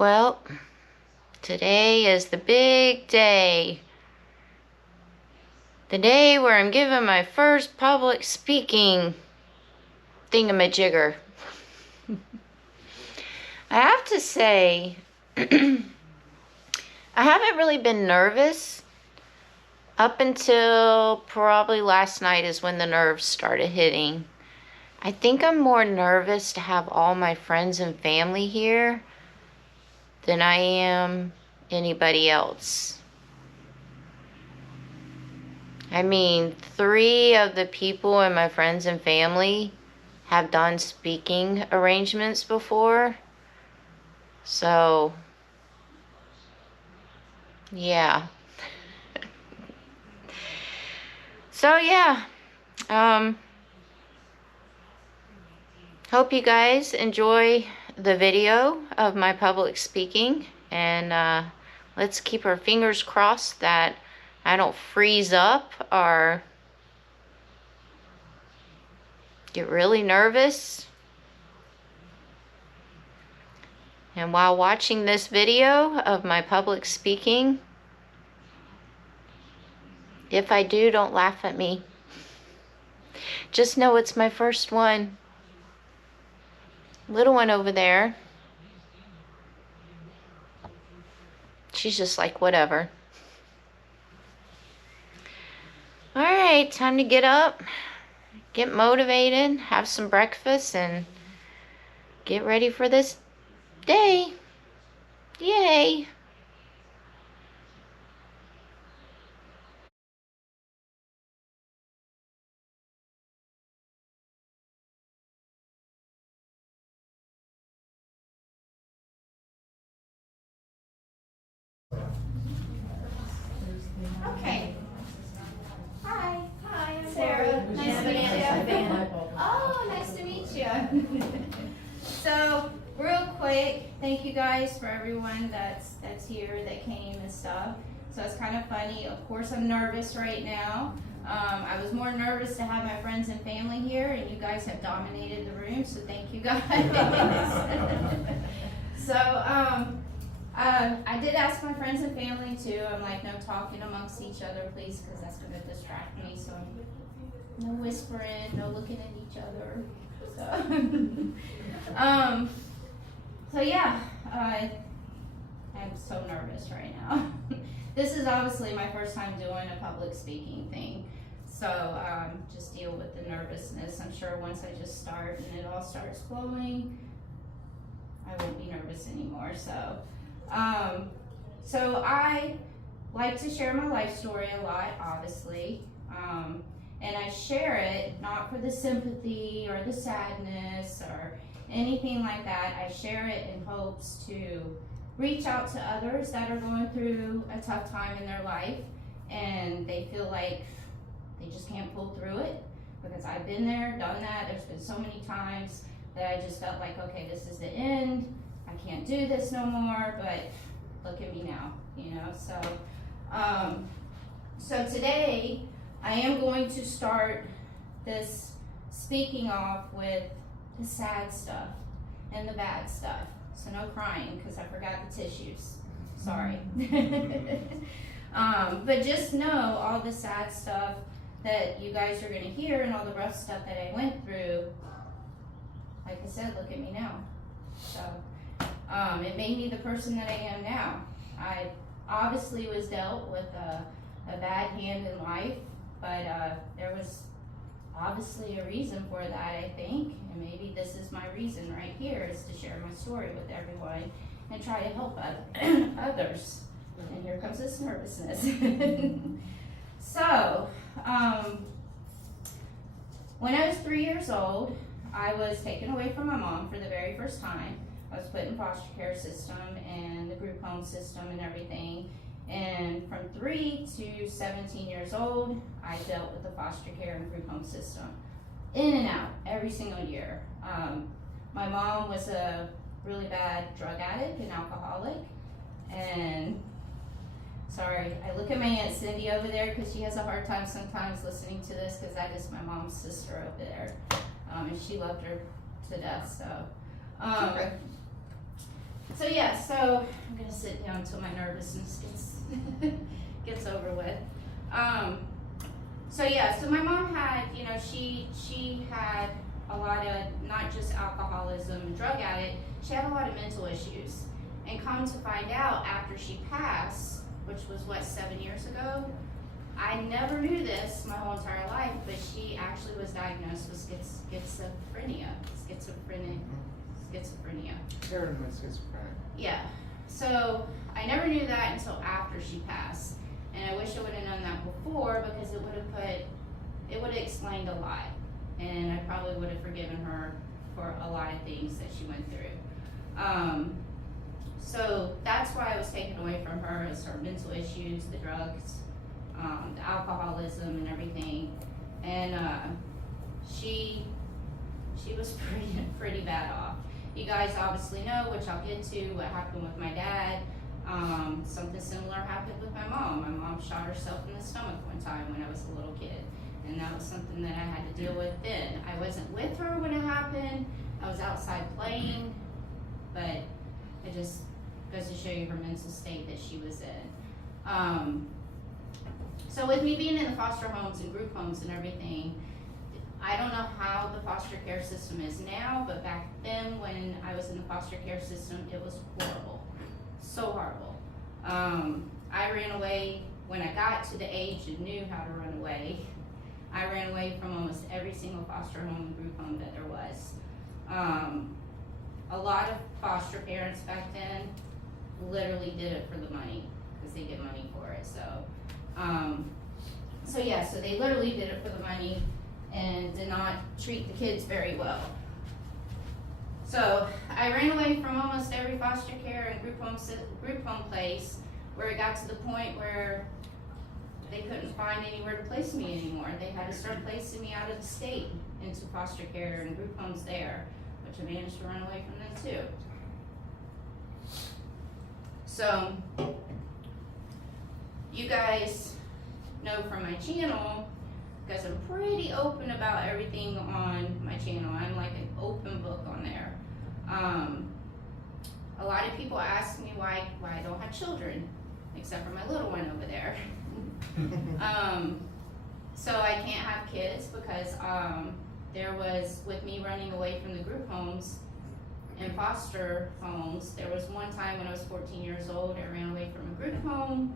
Well, today is the big day. The day where I'm giving my first public speaking thingamajigger. I have to say, I haven't really been nervous up until probably last night is when the nerves started hitting. I think I'm more nervous to have all my friends and family here than I am anybody else. I mean, 3 of the people in my friends and family have done speaking arrangements before. So, yeah. Hope you guys enjoy the video of my public speaking, and let's keep our fingers crossed that I don't freeze up or get really nervous. And while watching this video of my public speaking, if I do, don't laugh at me. Just know it's my first one. Little one over there, she's just like, whatever. All right, time to get up, get motivated, have some breakfast, and get ready for this day. Yay! Okay. Hi. Hi, I'm Sarah. Nice to meet you. Oh, nice to meet you. So, real quick, thank you guys for everyone that's here that came and stuff. So it's kind of funny. Of course, I'm nervous right now. I was more nervous to have my friends and family here, and you guys have dominated the room. So thank you guys. So I did ask my friends and family too. I'm like, no talking amongst each other, please, because that's going to distract me. So no whispering, no looking at each other. So yeah, I'm so nervous right now. This is obviously my first time doing a public speaking thing. So just deal with the nervousness. I'm sure once I just start and it all starts flowing, I won't be nervous anymore. So I like to share my life story a lot, obviously. And I share it not for the sympathy or the sadness or anything like that. I share it in hopes to reach out to others that are going through a tough time in their life and they feel like they just can't pull through it, because I've been there, done that. There's been so many times that I just felt like, okay, this is the end. I can't do this no more, but look at me now, you know. So today I am going to start this speaking off with the sad stuff and the bad stuff. So no crying, because I forgot the tissues. Sorry. But just know all the sad stuff that you guys are going to hear and all the rough stuff that I went through. Like I said, look at me now. So it made me the person that I am now. I obviously was dealt with a bad hand in life, but there was obviously a reason for that, I think, and maybe this is my reason right here, is to share my story with everyone and try to help others. And here comes this nervousness. So, when I was 3 years old, I was taken away from my mom for the very first time. I was put in foster care system and the group home system and everything. And from 3 to 17 years old, I dealt with the foster care and group home system. In and out, every single year. My mom was a really bad drug addict and alcoholic. And, sorry, I look at my Aunt Cindy over there because she has a hard time sometimes listening to this, because that is my mom's sister over there. And she loved her to death, so. Okay. So yeah, so I'm gonna sit down until my nervousness gets over with. So yeah, so my mom had, you know, she had a lot of not just alcoholism and drug addict, she had a lot of mental issues. And come to find out after she passed, which was what, 7 years ago, I never knew this my whole entire life, but she actually was diagnosed with schizophrenia. Paranoid schizophrenic. Yeah. So I never knew that until after she passed. And I wish I would have known that before, because it would have explained a lot. And I probably would have forgiven her for a lot of things that she went through. So that's why I was taken away from her, is her mental issues, the drugs, the alcoholism and everything. And she was pretty bad off. You guys obviously know, which I'll get to, what happened with my dad. Something similar happened with my mom. My mom shot herself in the stomach one time when I was a little kid. And that was something that I had to deal with then. I wasn't with her when it happened. I was outside playing. But it just goes to show you her mental state that she was in. So with me being in the foster homes and group homes and everything, I don't know how the foster care system is now, but back then when I was in the foster care system, it was horrible. So horrible. I ran away when I got to the age and knew how to run away. I ran away from almost every single foster home and group home that there was. A lot of foster parents back then literally did it for the money, because they get money for it. So they literally did it for the money and did not treat the kids very well. So I ran away from almost every foster care and group home place, where it got to the point where they couldn't find anywhere to place me anymore. They had to start placing me out of the state into foster care and group homes there, which I managed to run away from them too. So you guys know from my channel, because I'm pretty open about everything on my channel. I'm like an open book on there. A lot of people ask me why I don't have children, except for my little one over there. So I can't have kids because there was, with me running away from the group homes and foster homes, there was one time when I was 14 years old, I ran away from a group home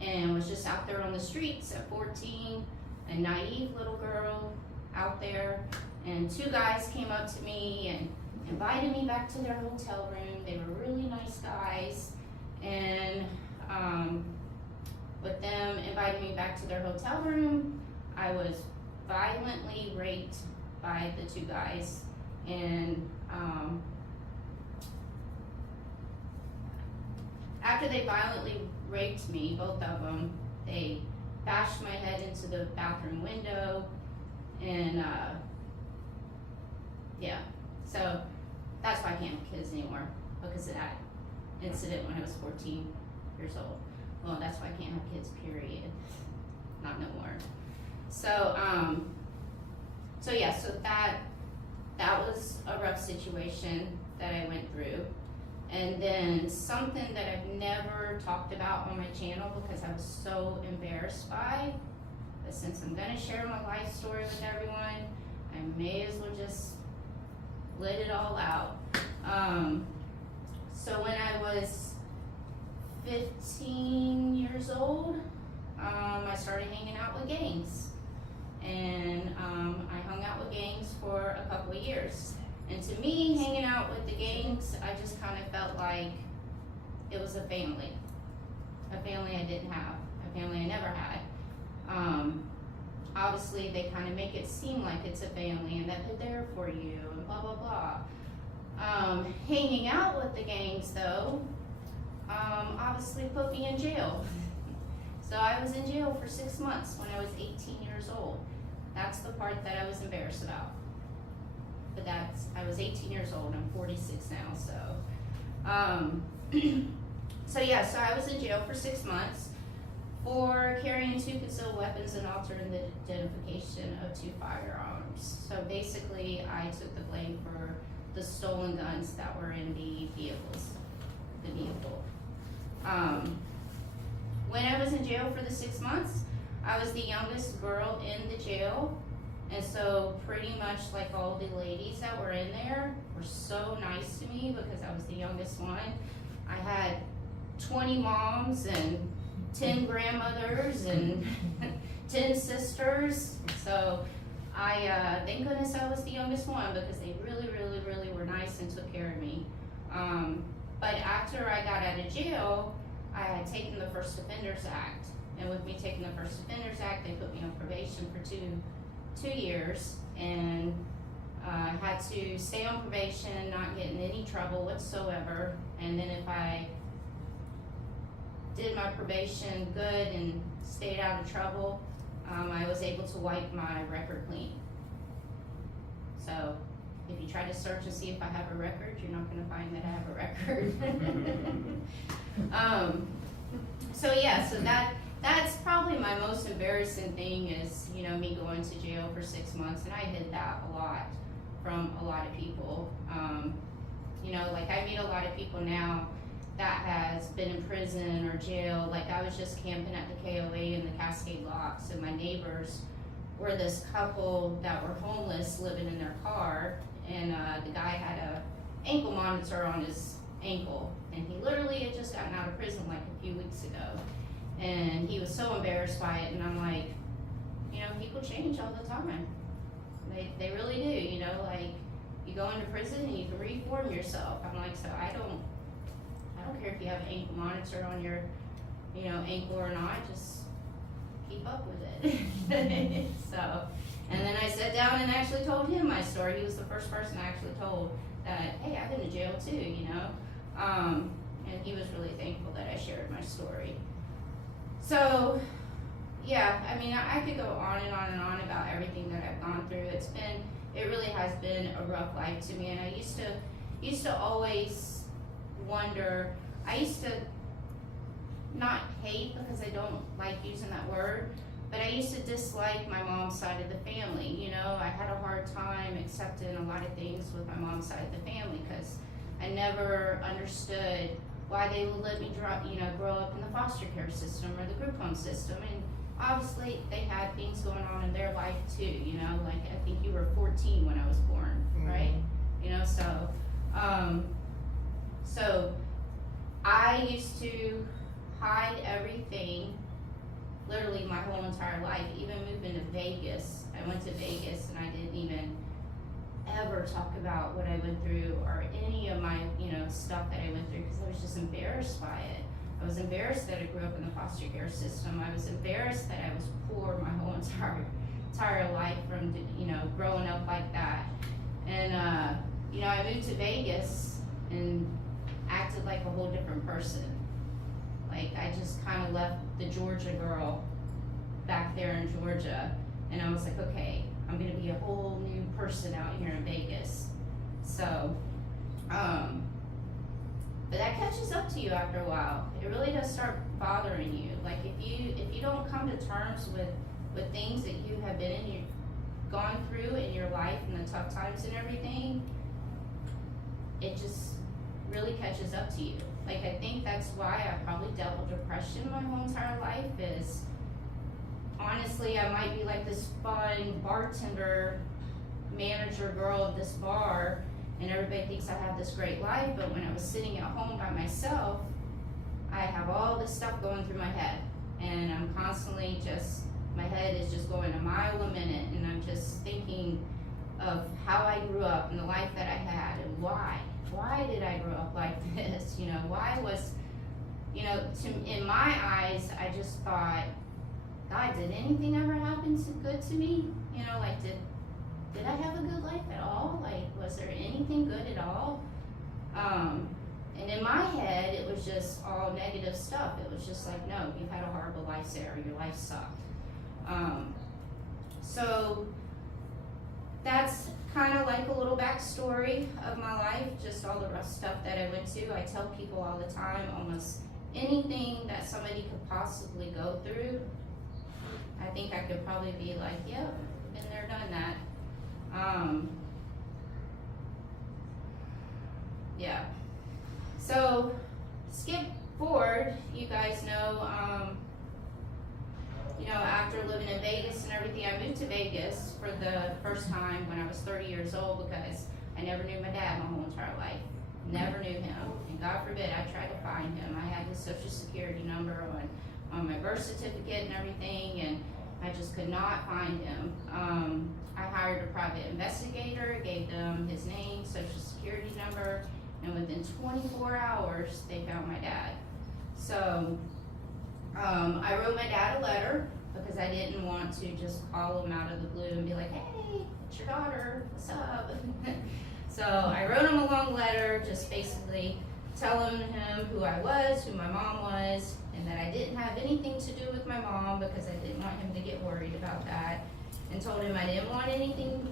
and was just out there on the streets at 14, a naive little girl out there, and two guys came up to me and invited me back to their hotel room. They were really nice guys, and with them inviting me back to their hotel room, I was violently raped by the two guys. And after they violently raped me, both of them, they bashed my head into the bathroom window, and yeah, so that's why I can't have kids anymore, because of that incident when I was 14 years old. Well, that's why I can't have kids, period. Not no more. So yeah, so that was a rough situation that I went through. And then something that I've never talked about on my channel because I was so embarrassed by, but since I'm gonna share my life story with everyone, I may as well just let it all out. So when I was 15 years old, I started hanging out with gangs. And I hung out with gangs for a couple of years. And to me, hanging out with the gangs, I just kind of felt like it was a family I didn't have, a family I never had. Obviously, they kind of make it seem like it's a family and that they're there for you and blah, blah, blah. Hanging out with the gangs, though, obviously put me in jail. So I was in jail for 6 months when I was 18 years old. That's the part that I was embarrassed about. But I was 18 years old, I'm 46 now, so. So I was in jail for 6 months for carrying 2 concealed weapons and altering the identification of 2 firearms. So basically, I took the blame for the stolen guns that were in the vehicle. When I was in jail for the 6 months, I was the youngest girl in the jail, and so pretty much like all the ladies that were in there were so nice to me because I was the youngest one. I had 20 moms and 10 grandmothers and 10 sisters, so I thank goodness I was the youngest one because they really, really, really were nice and took care of me. But after I got out of jail, I had taken the First Offenders Act, and with me taking the First Offenders Act, they put me on probation for two years, and had to stay on probation, not get in any trouble whatsoever, and then if I did my probation good and stayed out of trouble, I was able to wipe my record clean. So if you try to search and see if I have a record, you're not going to find that I have a record. So yeah, so that's probably my most embarrassing thing is, you know, me going to jail for 6 months, and I hid that a lot from a lot of people. You know, like I meet a lot of people now that has been in prison or jail. Like I was just camping at the KOA in the Cascade Locks, and my neighbors were this couple that were homeless living in their car, and the guy had a ankle monitor on his ankle, and he literally had just gotten out of prison like a few weeks ago, and he was so embarrassed by it. And I'm like, you know, people change all the time. They really do, you know, like you go into prison and you can reform yourself. I'm like, so I don't care if you have an ankle monitor on your, you know, ankle or not, just keep up with it. So, and then I sat down and actually told him my story. He was the first person I actually told that, hey, I've been to jail too, you know. And he was really thankful that I shared my story. So, yeah, I mean, I could go on and on and on about everything that I've gone through. It really has been a rough life to me, and I used to always wonder, I used to not hate, because I don't like using that word, but I used to dislike my mom's side of the family. You know, I had a hard time accepting a lot of things with my mom's side of the family because I never understood why they would let me grow up in the foster care system or the group home system. And obviously they had things going on in their life too, you know, like I think you were 14 when I was born, right? You know, so I used to hide everything literally my whole entire life. Even moving to Vegas, I went to Vegas and I didn't even ever talk about what I went through or any of my, you know, stuff that I went through because I was just embarrassed by it. I was embarrassed that I grew up in the foster care system. I was embarrassed that I was poor my whole entire life from, you know, growing up like that. And, you know, I moved to Vegas and acted like a whole different person. Like I just kind of left the Georgia girl back there in Georgia, and I was like, okay, I'm gonna be a whole new person out here in Vegas. So, but that catches up to you after a while. It really does start bothering you. Like if you don't come to terms with things that you have gone through in your life and the tough times and everything, it just really catches up to you. Like I think that's why I probably dealt with depression my whole entire life. Is honestly, I might be like this fun bartender, manager girl of this bar, and everybody thinks I have this great life, but when I was sitting at home by myself, I have all this stuff going through my head, and I'm constantly my head is just going a mile a minute, and I'm just thinking of how I grew up and the life that I had, and why did I grow up like this? You know, why was, you know, in my eyes, I just thought, God, did anything ever happen good to me? You know, like did I have a good life at all? Like, was there anything good at all? And in my head, it was just all negative stuff. It was just like, no, you've had a horrible life, Sarah. Your life sucked. So that's kind of like a little backstory of my life, just all the rough stuff that I went to. I tell people all the time, almost anything that somebody could possibly go through, I think I could probably be like, yep, been there, done that. Yeah. So, skip forward, you guys know, after living in Vegas and everything, I moved to Vegas for the first time when I was 30 years old because I never knew my dad my whole entire life. Never knew him. And God forbid I tried to find him. I had his social security number on my birth certificate and everything, and I just could not find him. I hired a private investigator, gave them his name, social security number, and within 24 hours, they found my dad. So I wrote my dad a letter because I didn't want to just call him out of the blue and be like, hey, it's your daughter, what's up? So I wrote him a long letter, just basically telling him who I was, who my mom was, and that I didn't have anything to do with my mom because I didn't want him to get worried about that. And told him I didn't want anything,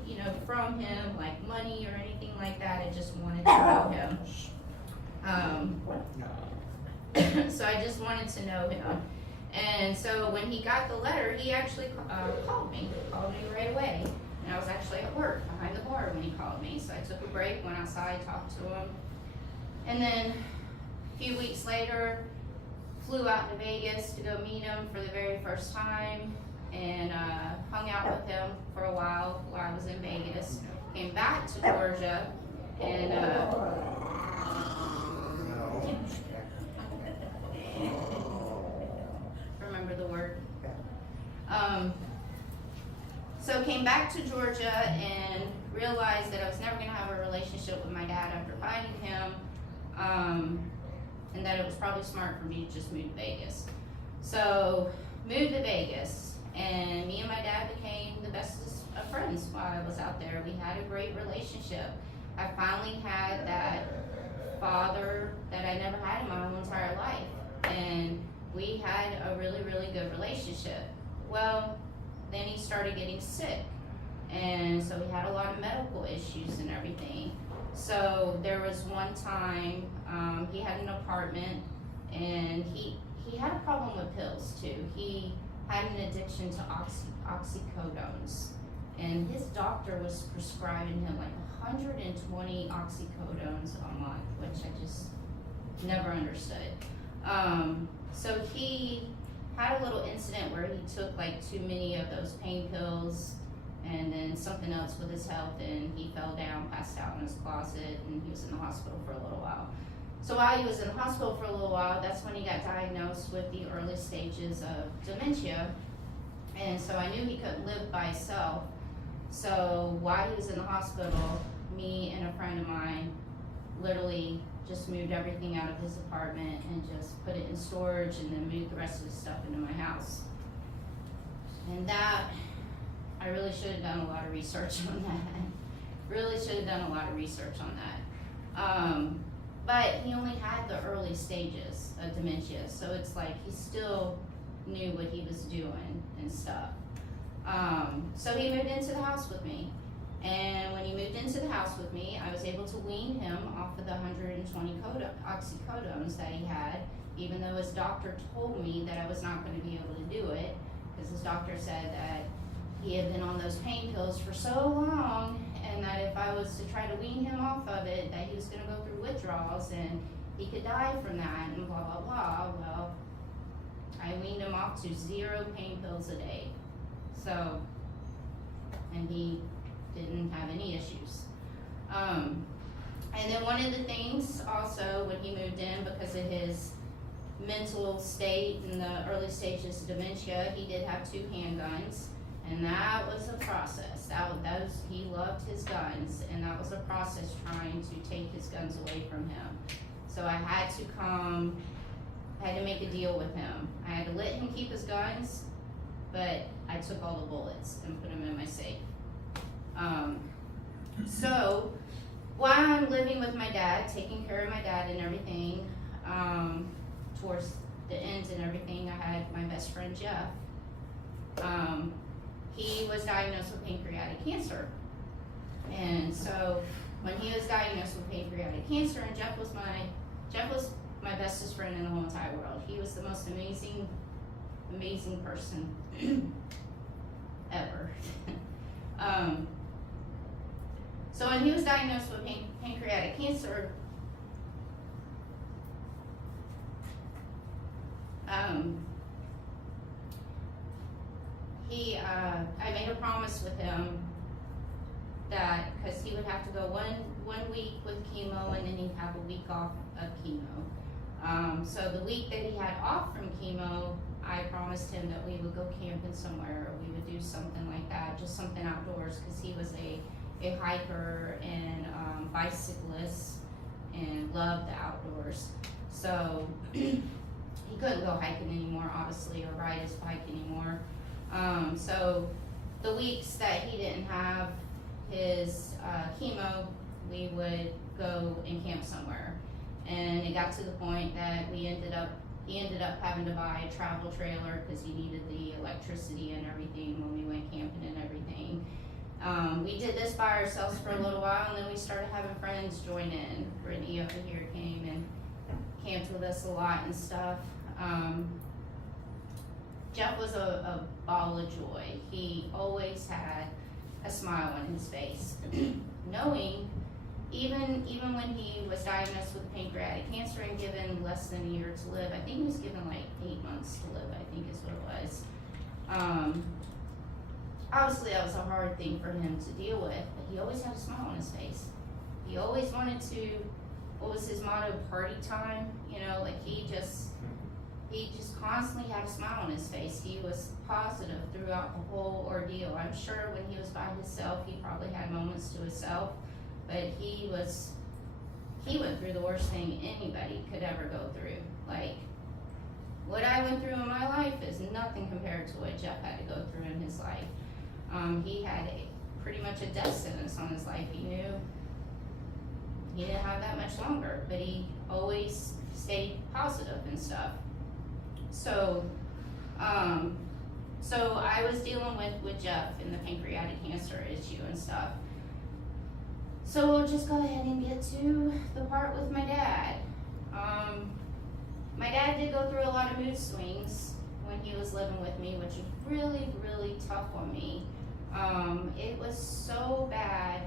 from him, like money or anything like that. I just wanted to know him. So I just wanted to know him. And so when he got the letter, he actually called me right away. And I was actually at work behind the bar when he called me. So I took a break, went outside, talked to him. And then a few weeks later, flew out to Vegas to go meet him for the very first time. And hung out with him for a while I was in Vegas. Came back to Georgia and remember the word. So came back to Georgia and realized that I was never going to have a relationship with my dad after finding him, and that it was probably smart for me to just move to Vegas. So moved to Vegas. And me and my dad became the bestest of friends while I was out there. We had a great relationship. I finally had that father that I never had in my whole entire life. And we had a really, really good relationship. Well, then he started getting sick. And so we had a lot of medical issues and everything. So there was one time, he had an apartment, and he had a problem with pills too. He had an addiction to oxycodones, and his doctor was prescribing him like 120 oxycodones a month, which I just never understood. So he had a little incident where he took like too many of those pain pills, and then something else with his health, and he fell down, passed out in his closet, and he was in the hospital for a little while. So while he was in the hospital for a little while, that's when he got diagnosed with the early stages of dementia. And so I knew he couldn't live by himself. So while he was in the hospital, me and a friend of mine literally just moved everything out of his apartment and just put it in storage, and then moved the rest of the stuff into my house. And that, I really should have done a lot of research on that. Really should have done a lot of research on that. But he only had the early stages of dementia, so it's like he still knew what he was doing and stuff. So he moved into the house with me. And when he moved into the house with me, I was able to wean him off of the 120 oxycodones that he had, even though his doctor told me that I was not going to be able to do it, because his doctor said that he had been on those pain pills for so long, and that if I was to try to wean him off of it, that he was going to go through withdrawals and he could die from that, and blah, blah, blah. Well, I weaned him off to 0 pain pills a day. So, and he didn't have any issues. And then one of the things also when he moved in, because of his mental state in the early stages of dementia, he did have 2 handguns. And that was a process. He loved his guns, and that was a process trying to take his guns away from him. So I had to make a deal with him. I had to let him keep his guns, but I took all the bullets and put them in my safe. So while I'm living with my dad, taking care of my dad and everything, towards the end and everything, I had my best friend Jeff. He was diagnosed with pancreatic cancer. And so when he was diagnosed with pancreatic cancer, and Jeff was my bestest friend in the whole entire world. He was the most amazing person ever. So when he was diagnosed with pancreatic cancer, um, I made a promise with him that, because he would have to go one week with chemo and then he'd have a week off of chemo. So the week that he had off from chemo, I promised him that we would go camping somewhere, or we would do something like that, just something outdoors, because he was a hiker and bicyclist and loved the outdoors. So he couldn't go hiking anymore, obviously, or ride his bike anymore. So the weeks that he didn't have his chemo, we would go and camp somewhere. And it got to the point that he ended up having to buy a travel trailer because he needed the electricity and everything when we went camping and everything. We did this by ourselves for a little while, and then we started having friends join in. Brittany over here came and camped with us a lot and stuff. Jeff was a ball of joy. He always had a smile on his face. Knowing, even when he was diagnosed with pancreatic cancer and given less than a year to live, I think he was given like 8 months to live, I think is what it was. Obviously that was a hard thing for him to deal with, but he always had a smile on his face. He always wanted to, what was his motto, party time, like he just constantly had a smile on his face. He was positive throughout the whole ordeal. I'm sure when he was by himself, he probably had moments to himself, but he went through the worst thing anybody could ever go through. Like, what I went through in my life is nothing compared to what Jeff had to go through in his life. He had pretty much a death sentence on his life. He knew he didn't have that much longer, but he always stayed positive and stuff. So I was dealing with Jeff and the pancreatic cancer issue and stuff. So we'll just go ahead and get to the part with my dad. My dad did go through a lot of mood swings when he was living with me, which was really, really tough on me. It was so bad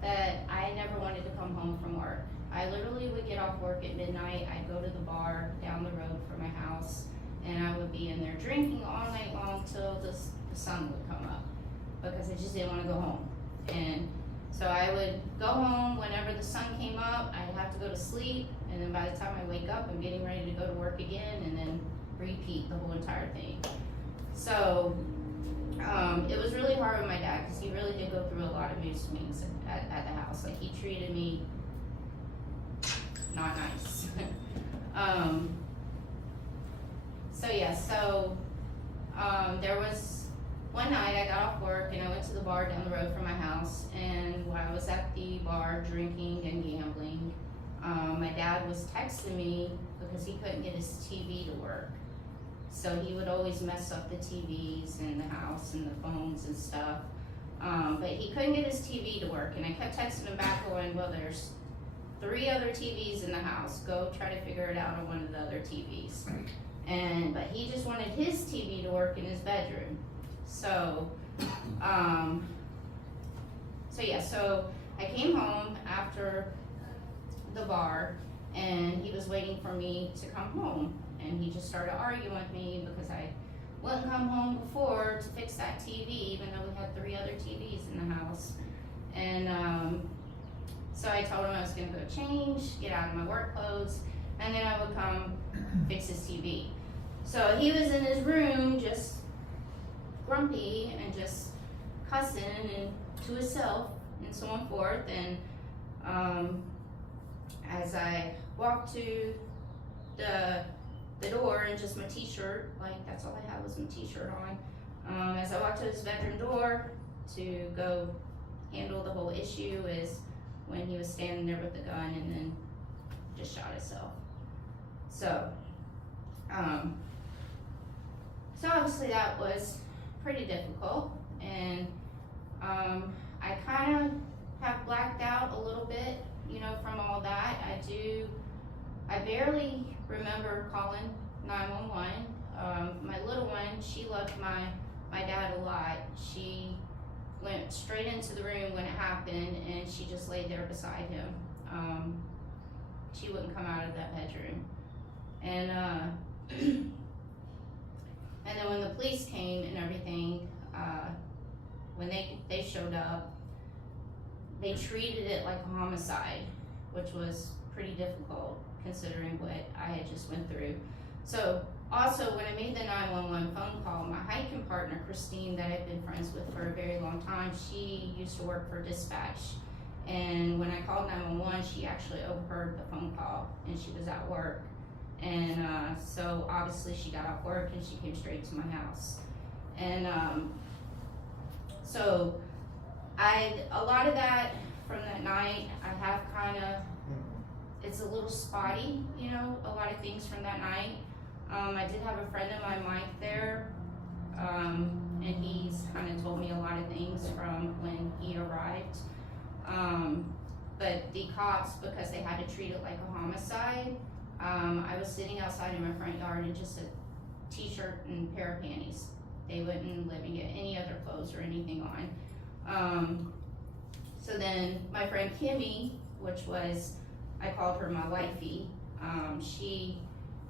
that I never wanted to come home from work. I literally would get off work at midnight, I'd go to the bar down the road from my house, and I would be in there drinking all night long till the sun would come up, because I just didn't want to go home. And so I would go home whenever the sun came up, I'd have to go to sleep, and then by the time I wake up, I'm getting ready to go to work again, and then repeat the whole entire thing. So it was really hard with my dad, because he really did go through a lot of mood swings at the house. Like, he treated me not nice. There was one night I got off work and I went to the bar down the road from my house, and while I was at the bar drinking and gambling, my dad was texting me because he couldn't get his TV to work. So he would always mess up the TVs in the house and the phones and stuff. But he couldn't get his TV to work, and I kept texting him back going, well, there's 3 other TVs in the house. Go try to figure it out on one of the other TVs. But he just wanted his TV to work in his bedroom. So I came home after the bar, and he was waiting for me to come home. And he just started arguing with me because I wouldn't come home before to fix that TV, even though we had 3 other TVs in the house. And so I told him I was going to go change, get out of my work clothes, and then I would come fix his TV. So he was in his room just grumpy and just cussing and to himself and so on forth. And as I walked to the door in just my t-shirt, like that's all I had was my t-shirt on. As I walked to his bedroom door to go handle the whole issue is when he was standing there with the gun and then just shot himself. So obviously that was pretty difficult, and I kind of have blacked out a little bit, from all that. I barely remember calling 911. My little one, she loved my dad a lot. She went straight into the room when it happened, and she just laid there beside him. She wouldn't come out of that bedroom. And And then when the police came and everything, when they showed up, they treated it like a homicide, which was pretty difficult considering what I had just went through. So also when I made the 911 phone call, my hiking partner, Christine, that I've been friends with for a very long time, she used to work for dispatch. And when I called 911, she actually overheard the phone call and she was at work. And so obviously she got off work and she came straight to my house. And so a lot of that from that night, I have kind of, it's a little spotty, you know, a lot of things from that night. I did have a friend of mine, Mike, there, and he's kind of told me a lot of things from when he arrived. But the cops, because they had to treat it like a homicide, I was sitting outside in my front yard in just a t-shirt and pair of panties. They wouldn't let me get any other clothes or anything on. So then my friend Kimmy, which was, I called her my wifey,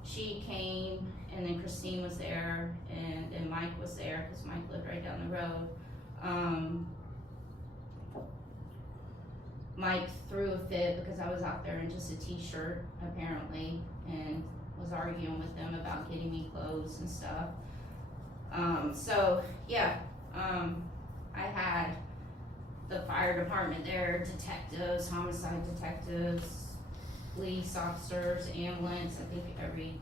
she came, and then Christine was there, and then Mike was there, because Mike lived right down the road. Mike threw a fit because I was out there in just a t-shirt, apparently, and was arguing with them about getting me clothes and stuff. So, yeah, I had the fire department there, detectives, homicide detectives, police officers, ambulance. I think every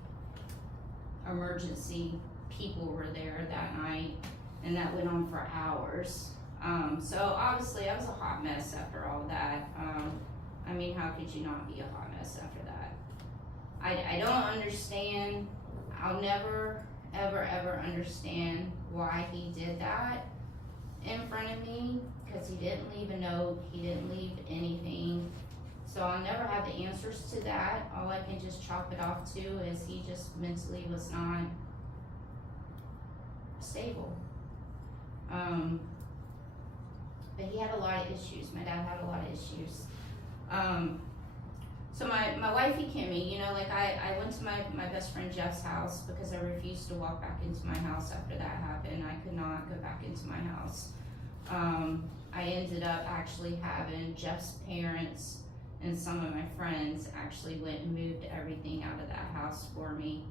emergency people were there that night, and that went on for hours. So obviously I was a hot mess after all that. I mean, how could you not be a hot mess after that? I don't understand. I'll never, ever understand why he did that in front of me, because he didn't leave a note, he didn't leave anything. So I'll never have the answers to that. All I can just chalk it off to is he just mentally was not stable. But he had a lot of issues. My dad had a lot of issues. So my wifey Kimmy, you know, like I went to my best friend Jeff's house because I refused to walk back into my house after that happened. I could not go back into my house. I ended up actually having Jeff's parents and some of my friends actually went and moved everything out of that house for me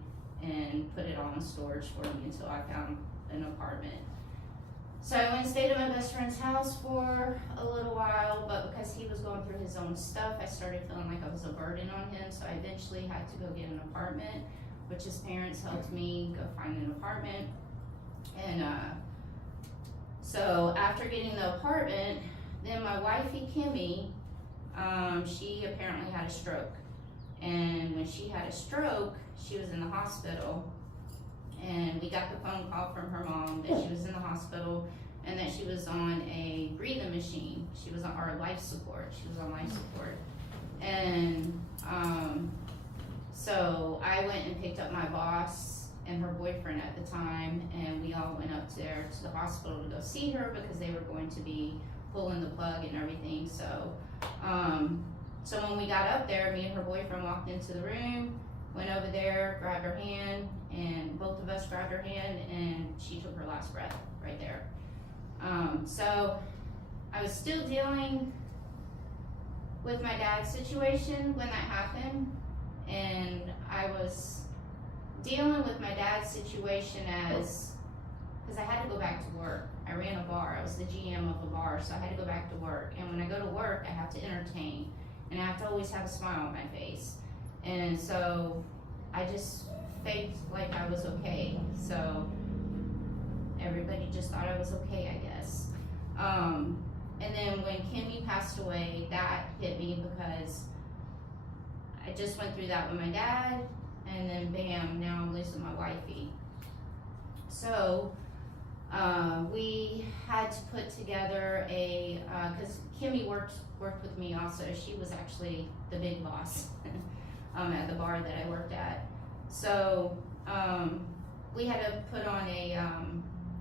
and put it all in storage for me until I found an apartment. So I went and stayed at my best friend's house for a little while, but because he was going through his own stuff, I started feeling like I was a burden on him, so I eventually had to go get an apartment, which his parents helped me go find an apartment. And so after getting the apartment, then my wifey Kimmy, she apparently had a stroke. And when she had a stroke, she was in the hospital. And we got the phone call from her mom that she was in the hospital and that she was on a breathing machine. She was on our life support. She was on life support. And so I went and picked up my boss and her boyfriend at the time, and we all went up there to the hospital to go see her because they were going to be pulling the plug and everything. So, so when we got up there, me and her boyfriend walked into the room, went over there, grabbed her hand, and both of us grabbed her hand, and she took her last breath right there. So I was still dealing with my dad's situation when that happened, and I was dealing with my dad's situation as, because I had to go back to work. I ran a bar, I was the GM of a bar, so I had to go back to work, and when I go to work, I have to entertain, and I have to always have a smile on my face. And so I just faked like I was okay. So everybody just thought I was okay, I guess. And then when Kimmy passed away, that hit me because I just went through that with my dad, and then bam, now I'm losing my wifey. So we had to put together a, because Kimmy worked with me also. She was actually the big boss at the bar that I worked at. So we had to put on a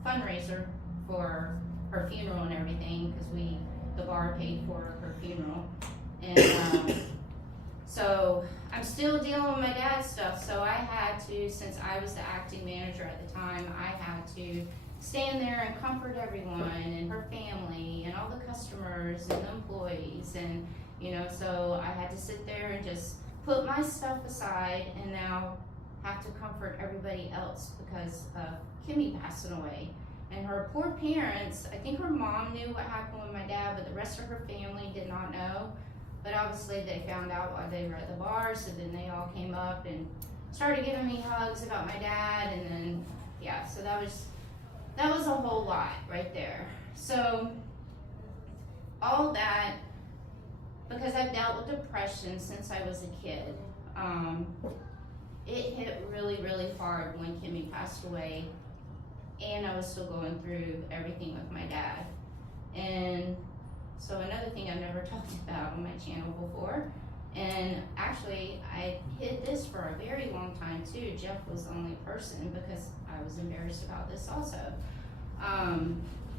fundraiser for her funeral and everything, because the bar paid for her funeral. And so I'm I'm still dealing with my dad's stuff, so I had to, since I was the acting manager at the time, I had to stand there and comfort everyone and her family and all the customers and the employees, and so I had to sit there and just put my stuff aside and now have to comfort everybody else because of Kimmy passing away. And her poor parents, I think her mom knew what happened with my dad, but the rest of her family did not know. But obviously they found out while they were at the bar, so then they all came up and started giving me hugs about my dad, and then, yeah, so that was a whole lot right there. So all that, because I've dealt with depression since I was a kid, it hit really, really hard when Kimmy passed away, and I was still going through everything with my dad. And so another thing I've never talked about on my channel before, and actually I hid this for a very long time too. Jeff was the only person, because I was embarrassed about this also.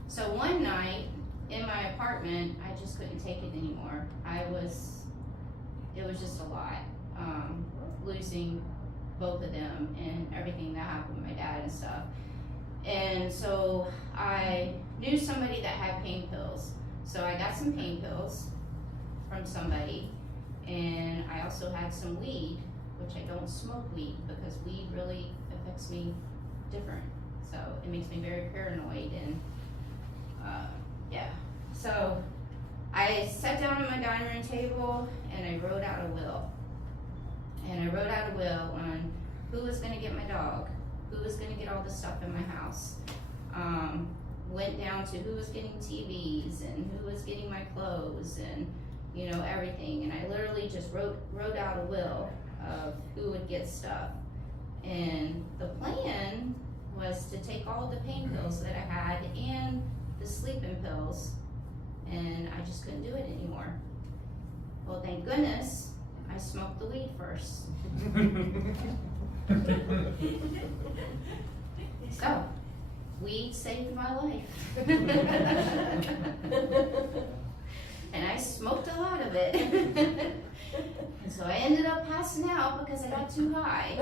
So one night in my apartment, I just couldn't take it anymore. It was just a lot, losing both of them and everything that happened with my dad and stuff. And so I knew somebody that had pain pills. So I got some pain pills from somebody, and I also had some weed, which I don't smoke weed because weed really affects me different. So it makes me very paranoid, and yeah. So I sat down at my dining room table and I wrote out a will. And I wrote out a will on who was gonna get my dog, who was gonna get all the stuff in my house. Went down to who was getting TVs and who was getting my clothes and everything. And I literally just wrote out a will of who would get stuff. And the plan was to take all the pain pills that I had and the sleeping pills, and I just couldn't do it anymore. Well, thank goodness I smoked the weed first. So, weed saved my life. And I smoked a lot of it. And so I ended up passing out because I got too high.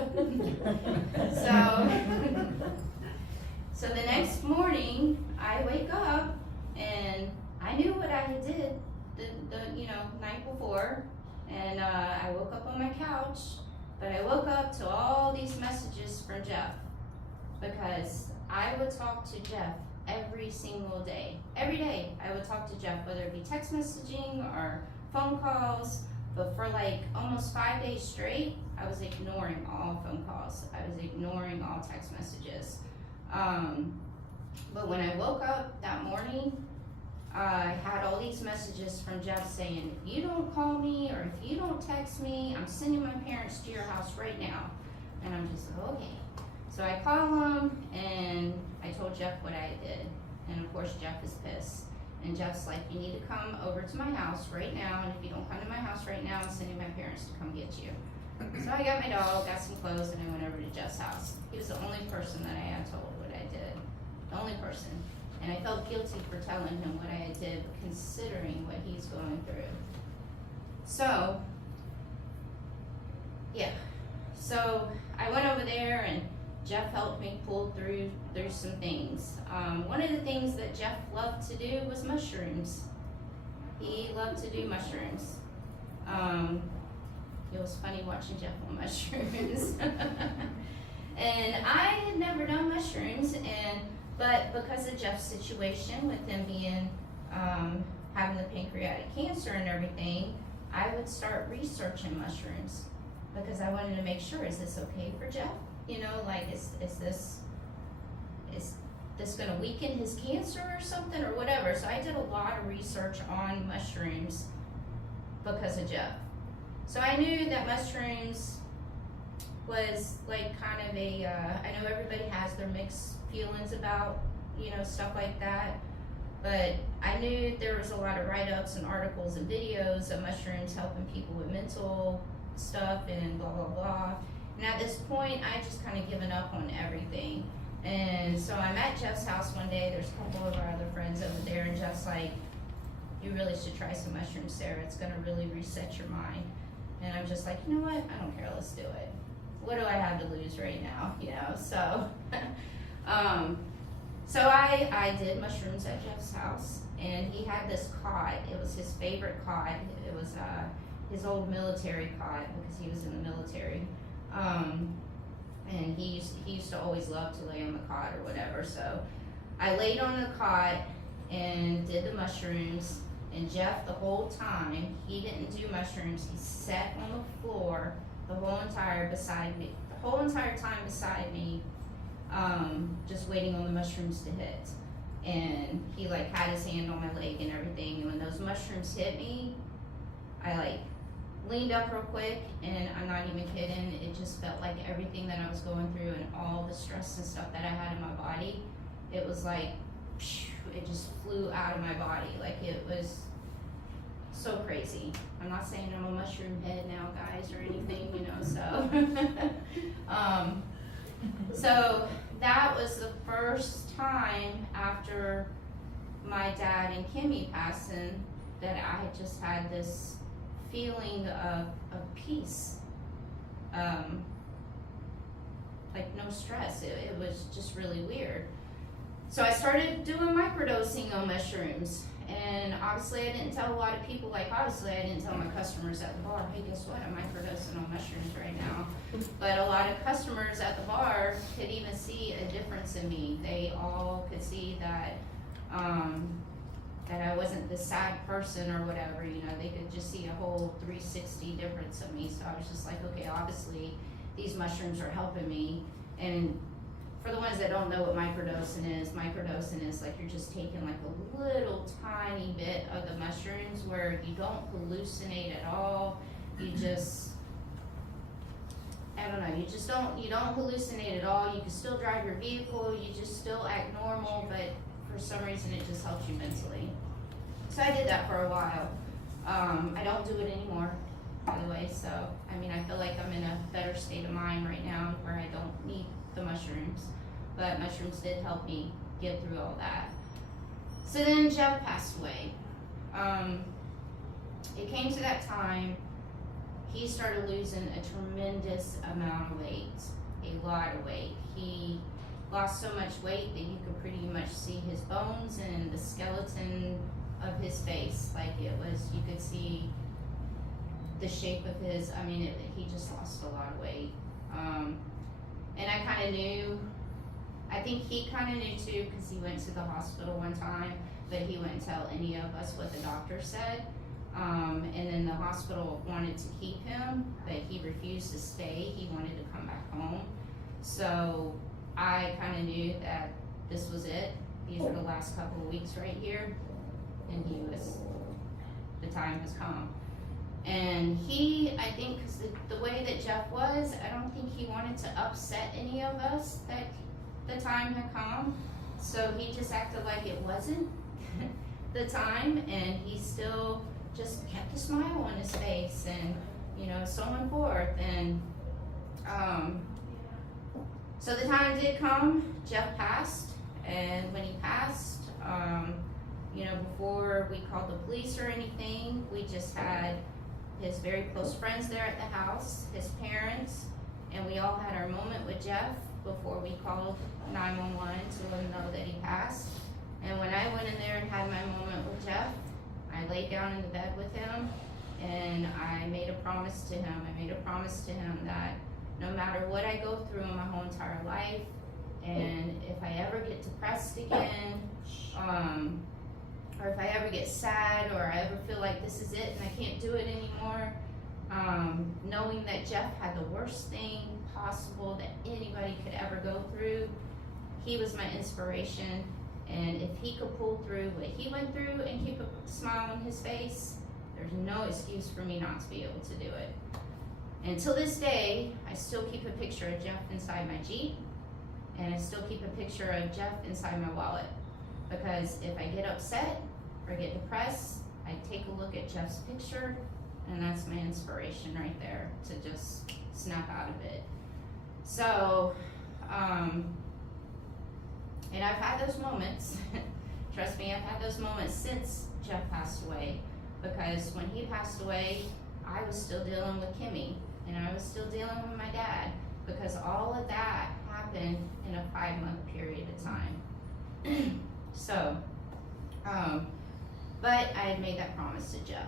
So the next morning I wake up and I knew what I had did the night before, and I woke up on my couch, but I woke up to all these messages from Jeff, because I would talk to Jeff every single day. Every day I would talk to Jeff, whether it be text messaging or phone calls, but for like almost 5 days straight, I was ignoring all phone calls. I was ignoring all text messages. But when I woke up that morning, I had all these messages from Jeff saying, if you don't call me or if you don't text me, I'm sending my parents to your house right now. And I'm just like, okay. So I call him and I told Jeff what I did. And of course Jeff is pissed. And Jeff's like, you need to come over to my house right now. And if you don't come to my house right now, I'm sending my parents to come get you. So I got my dog, got some clothes, and I went over to Jeff's house. He was the only person that I had told what I did. The only person. And I felt guilty for telling him what I did, considering what he's going through. So, yeah. So I went over there and Jeff helped me pull through some things. One of the things that Jeff loved to do was mushrooms. He loved to do mushrooms. It was funny watching Jeff on mushrooms. And I had never done mushrooms, but because of Jeff's situation with him being having the pancreatic cancer and everything, I would start researching mushrooms because I wanted to make sure, is this okay for Jeff? Is this going to weaken his cancer or something or whatever? So I did a lot of research on mushrooms because of Jeff. So I knew that mushrooms was like kind of I know everybody has their mixed feelings about, stuff like that. But I knew there was a lot of write-ups and articles and videos of mushrooms helping people with mental stuff and blah, blah, blah. And at this point, I just kind of given up on everything. And so I'm at Jeff's house one day. There's a couple of our other friends over there, and Jeff's like, you really should try some mushrooms, Sarah. It's going to really reset your mind. And I'm just like, you know what? I don't care. Let's do it. What do I have to lose right now? You know, so, so I did mushrooms at Jeff's house, and he had this cot. It was his favorite cot. It was his old military cot because he was in the military. And he used to always love to lay on the cot or whatever. So I laid on the cot and did the mushrooms. And Jeff, the whole time, he didn't do mushrooms. He sat on the floor the whole entire time beside me, just waiting on the mushrooms to hit. And he like had his hand on my leg and everything. And when those mushrooms hit me, I like leaned up real quick, and I'm not even kidding. It just felt like everything that I was going through and all the stress and stuff that I had in my body, it was like, it just flew out of my body. Like, it was so crazy. I'm not saying I'm a mushroom head now, guys, or anything, you know, so. So that was the first time after my dad and Kimmy passing that I just had this feeling of peace. Like no stress. It was just really weird. So I started doing microdosing on mushrooms, and obviously I didn't tell a lot of people, like obviously I didn't tell my customers at the bar, hey, guess what, I'm microdosing on mushrooms right now. But a lot of customers at the bar could even see a difference in me. They all could see that that I wasn't this sad person or whatever, you know, they could just see a whole 360 difference of me. So I was just like, okay, obviously these mushrooms are helping me. And for the ones that don't know what microdosing is like you're just taking like a little tiny bit of the mushrooms where you don't hallucinate at all. You just, I don't know, you don't hallucinate at all. You can still drive your vehicle, you just still act normal, but for some reason it just helps you mentally. So I did that for a while. I don't do it anymore, by the way, so I mean I feel like I'm in a better state of mind right now where I don't need the mushrooms, but mushrooms did help me get through all that. So then Jeff passed away. It came to that time, he started losing a tremendous amount of weight, a lot of weight. He lost so much weight that you could pretty much see his bones and the skeleton of his face. Like it was, you could see the shape of his, I mean, he just lost a lot of weight. And I kind of knew, I think he kind of knew too, because he went to the hospital one time, but he wouldn't tell any of us what the doctor said. And then the hospital wanted to keep him, but he refused to stay. He wanted to come back home. So I kind of knew that this was it. These are the last couple of weeks right here. And the time has come. And he, I think, because the way that Jeff was, I don't think he wanted to upset any of us that the time had come. So he just acted like it wasn't the time, and he still just kept a smile on his face, and you know, so on and forth. And so the time did come. Jeff passed, and when he passed, you know, before we called the police or anything, we just had his very close friends there at the house, his parents, and we all had our moment with Jeff before we called 911 to let him know that he passed. And when I went in there and had my moment with Jeff, I laid down in the bed with him, and I made a promise to him. I made a promise to him that no matter what I go through in my whole entire life, and if I ever get depressed again, or if I ever get sad, or I ever feel like this is it and I can't do it anymore, knowing that Jeff had the worst thing possible that anybody could ever go through, he was my inspiration. And if he could pull through what he went through and keep a smile on his face, there's no excuse for me not to be able to do it. And till this day, I still keep a picture of Jeff inside my Jeep, and I still keep a picture of Jeff inside my wallet. Because if I get upset or get depressed, I take a look at Jeff's picture, and that's my inspiration right there to just snap out of it. So, and I've had those moments. Trust me, I've had those moments since Jeff passed away. Because when he passed away, I was still dealing with Kimmy, and I was still dealing with my dad, because all of that happened in a 5-month period of time. So, but I had made that promise to Jeff.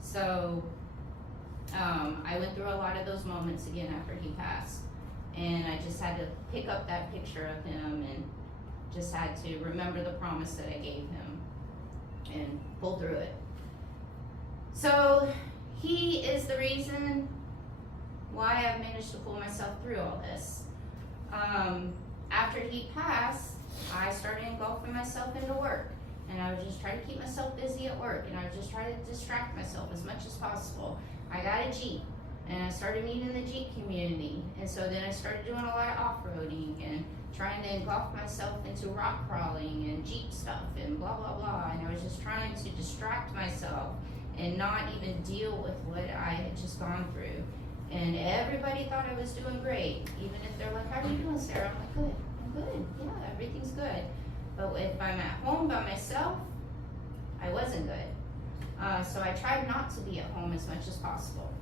So, I went through a lot of those moments again after he passed, and I just had to pick up that picture of him and just had to remember the promise that I gave him and pull through it. So he is the reason why I've managed to pull myself through all this. After he passed, I started engulfing myself into work, and I would just try to keep myself busy at work, and I would just try to distract myself as much as possible. I got a Jeep, and I started meeting the Jeep community, and so then I started doing a lot of off-roading and trying to engulf myself into rock crawling and Jeep stuff and blah blah blah, and I was just trying to distract myself and not even deal with what I had just gone through. And everybody thought I was doing great, even if they're like, "How are you doing, Sarah?" I'm like, "Good, I'm good, yeah, everything's good." But if I'm at home by myself, I wasn't good. So I tried not to be at home as much as possible.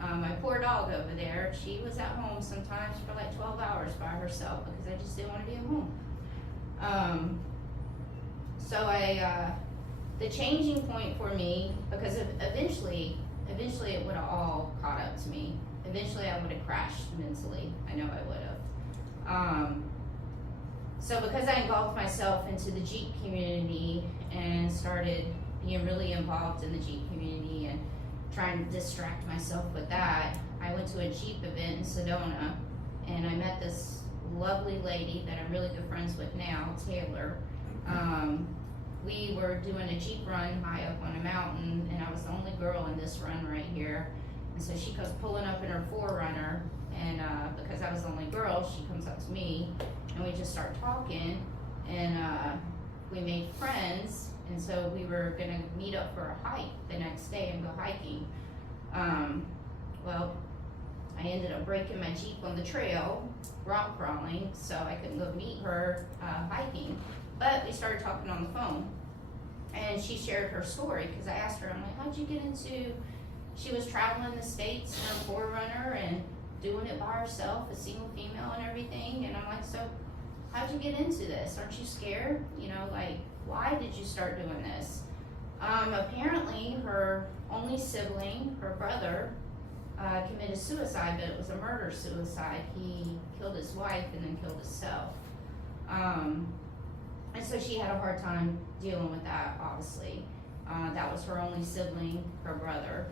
My poor dog over there, she was at home sometimes for like 12 hours by herself because I just didn't want to be at home. So the changing point for me, because eventually it would have all caught up to me. Eventually I would have crashed mentally. I know I would have. So because I engulfed myself into the Jeep community and started being really involved in the Jeep community and trying to distract myself with that, I went to a Jeep event in Sedona, and I met this lovely lady that I'm really good friends with now, Taylor. We were doing a Jeep run high up on a mountain, and I was the only girl in this run right here. And so she goes pulling up in her 4Runner, and because I was the only girl, she comes up to me, and we just start talking, and we made friends. And so we were gonna meet up for a hike the next day and go hiking. Well, I ended up breaking my Jeep on the trail, rock crawling, so I couldn't go meet her hiking. But we started talking on the phone, and she shared her story, because I asked her, I'm like, how'd you get into, she was traveling the States in her 4Runner and doing it by herself, a single female and everything. And I'm like, so how'd you get into this? Aren't you scared? You know, like, why did you start doing this? Apparently her only sibling, her brother, committed suicide, but it was a murder-suicide. He killed his wife and then killed himself. And so she had a hard time dealing with that, obviously. That was her only sibling, her brother.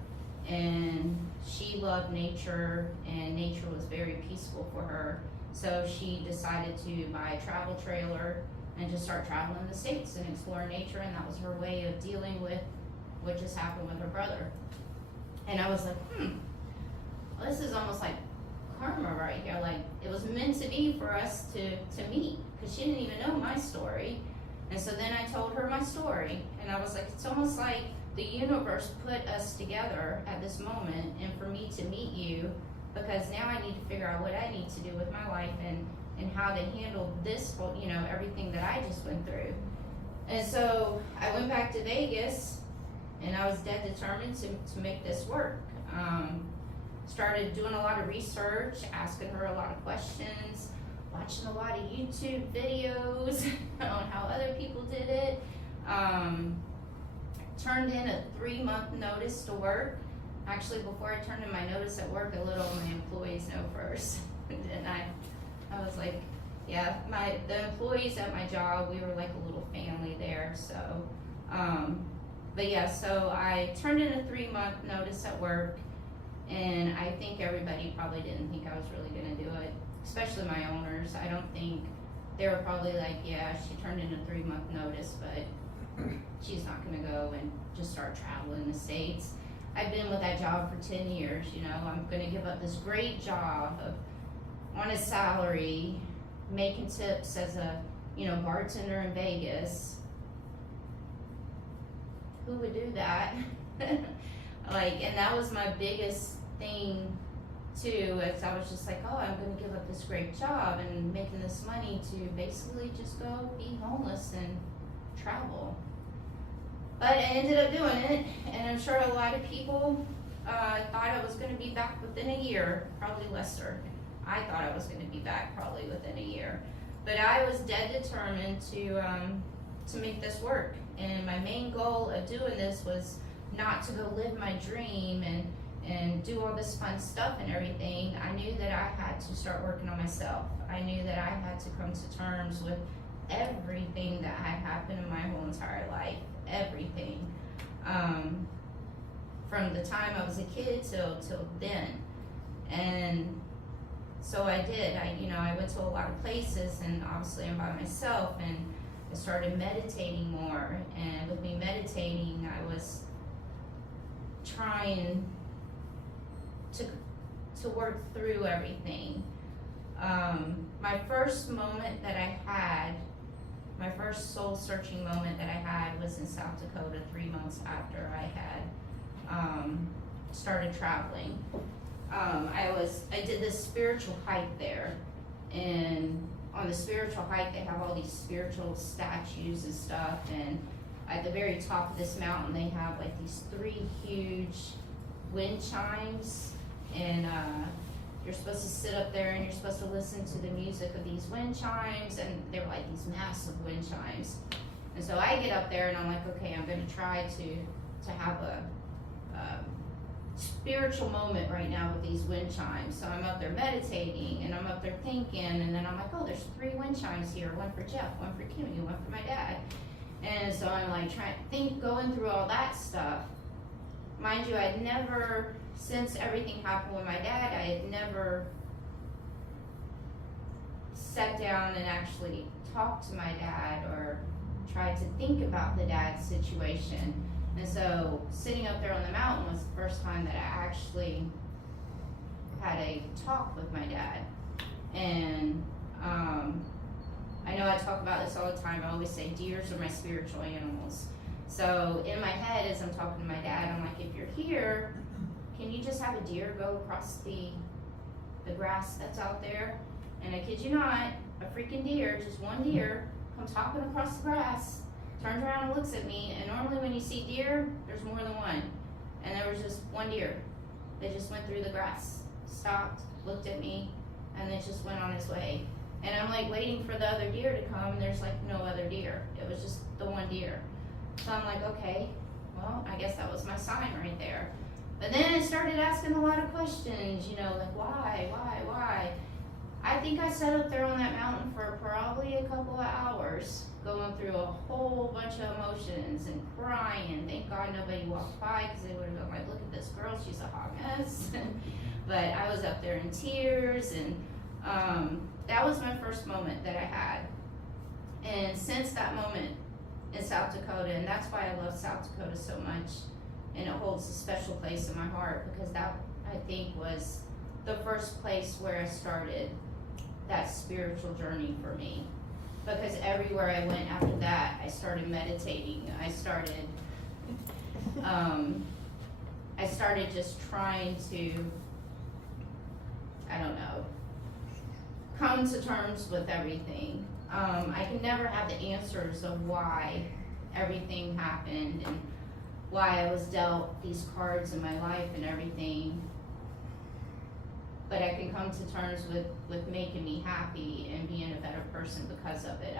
And she loved nature, and nature was very peaceful for her. So she decided to buy a travel trailer and just start traveling the States and explore nature, and that was her way of dealing with what just happened with her brother. And I was like, well, this is almost like karma right here. Like, it was meant to be for us to meet, because she didn't even know my story. And so then I told her my story, and I was like, it's almost like the universe put us together at this moment, and for me to meet you, because now I need to figure out what I need to do with my life and how to handle this, you know, everything that I just went through. And so I went back to Vegas, and I was dead determined to make this work. Started doing a lot of research, asking her a lot of questions, watching a lot of YouTube videos on how other people did it. Turned in a 3-month notice to work. Actually, before I turned in my notice at work, I let all my employees know first. And I was like, yeah, the employees at my job, we were like a little family there. So, but yeah, so I turned in a 3-month notice at work, and I think everybody probably didn't think I was really gonna do it, especially my owners. I don't think, they were probably like, yeah, she turned in a 3-month notice, but she's not gonna go and just start traveling the States. I've been with that job for 10 years, you know, I'm gonna give up this great job on a salary, making tips as a, you know, bartender in Vegas. Who would do that? Like, and that was my biggest thing too, as I was just like, oh, I'm gonna give up this great job and making this money to basically just go be homeless and travel. But I ended up doing it, and I'm sure a lot of people I thought I was going to be back within a year, probably lesser. I thought I was going to be back probably within a year. But I was dead determined to make this work. And my main goal of doing this was not to go live my dream and do all this fun stuff and everything. I knew that I had to start working on myself. I knew that I had to come to terms with everything that had happened in my whole entire life. Everything. From the time I was a kid till then. And so I did. I went to a lot of places, and obviously I'm by myself, and I started meditating more. And with me meditating, I was trying to work through everything. My first moment that I had, my first soul searching moment that I had was in South Dakota 3 months after I had started traveling. I did this spiritual hike there, and on the spiritual hike they have all these spiritual statues and stuff, and at the very top of this mountain they have like these 3 huge wind chimes, and you're supposed to sit up there and you're supposed to listen to the music of these wind chimes, and they were like these massive wind chimes. And so I get up there and I'm like, okay, I'm going to try to have a spiritual moment right now with these wind chimes. So I'm up there meditating and I'm up there thinking, and then I'm like, oh, there's 3 wind chimes here, one for Jeff, one for Kimmy, one for my dad. And so I'm like going through all that stuff. Mind you, I'd never, since everything happened with my dad, I had never sat down and actually talked to my dad or tried to think about the dad's situation. And so sitting up there on the mountain was the first time that I actually had a talk with my dad. And I know I talk about this all the time. I always say deers are my spiritual animals. So in my head, as I'm talking to my dad, I'm like, if you're here, can you just have a deer go across the grass that's out there? And I kid you not, a freaking deer, just one deer, comes hopping across the grass, turns around and looks at me. And normally when you see deer, there's more than one. And there was just one deer that just went through the grass, stopped, looked at me, and then just went on his way. And I'm like waiting for the other deer to come, and there's like no other deer. It was just the one deer. So I'm like, okay, well, I guess that was my sign right there. But then I started asking a lot of questions, like why? I think I sat up there on that mountain for probably a couple of hours, going through a whole bunch of emotions and crying. Thank God nobody walked by, because they would have been like, look at this girl, she's a hot mess. But I was up there in tears, and that was my first moment that I had. And since that moment in South Dakota, and that's why I love South Dakota so much, and it holds a special place in my heart, because that, I think, was the first place where I started that spiritual journey for me. Because everywhere I went after that, I started meditating. I started just trying to, come to terms with everything. I can never have the answers of why everything happened and why I was dealt these cards in my life and everything. But I can come to terms with making me happy and being a better person because of it,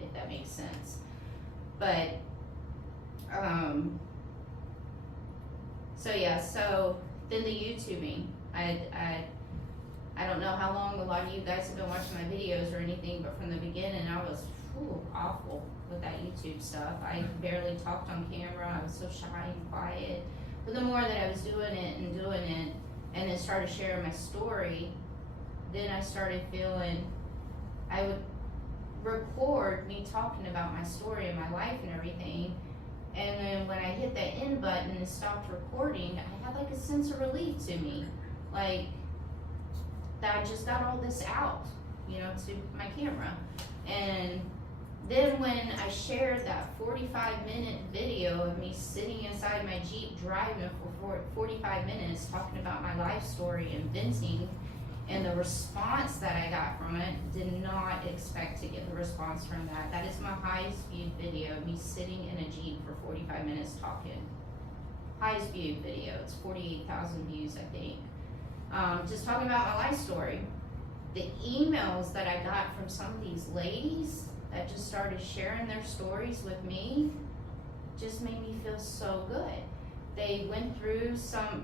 if that makes sense. But, so then the YouTubing. I don't know how long a lot of you guys have been watching my videos or anything, but from the beginning I was awful with that YouTube stuff. I barely talked on camera. I was so shy and quiet. But the more that I was doing it, and then started sharing my story, then I started feeling, I would record me talking about my story and my life and everything, and then when I hit that end button and stopped recording, I had like a sense of relief to me, like that I just got all this out, to my camera. And then when I shared that 45-minute video of me sitting inside my Jeep driving for 45 minutes talking about my life story and venting, and the response that I got from it, did not expect to get the response from that. That is my highest viewed video, me sitting in a Jeep for 45 minutes talking. highest viewed video. It's 48,000 views, I think. Just talking about my life story. The emails that I got from some of these ladies that just started sharing their stories with me just made me feel so good. They went through some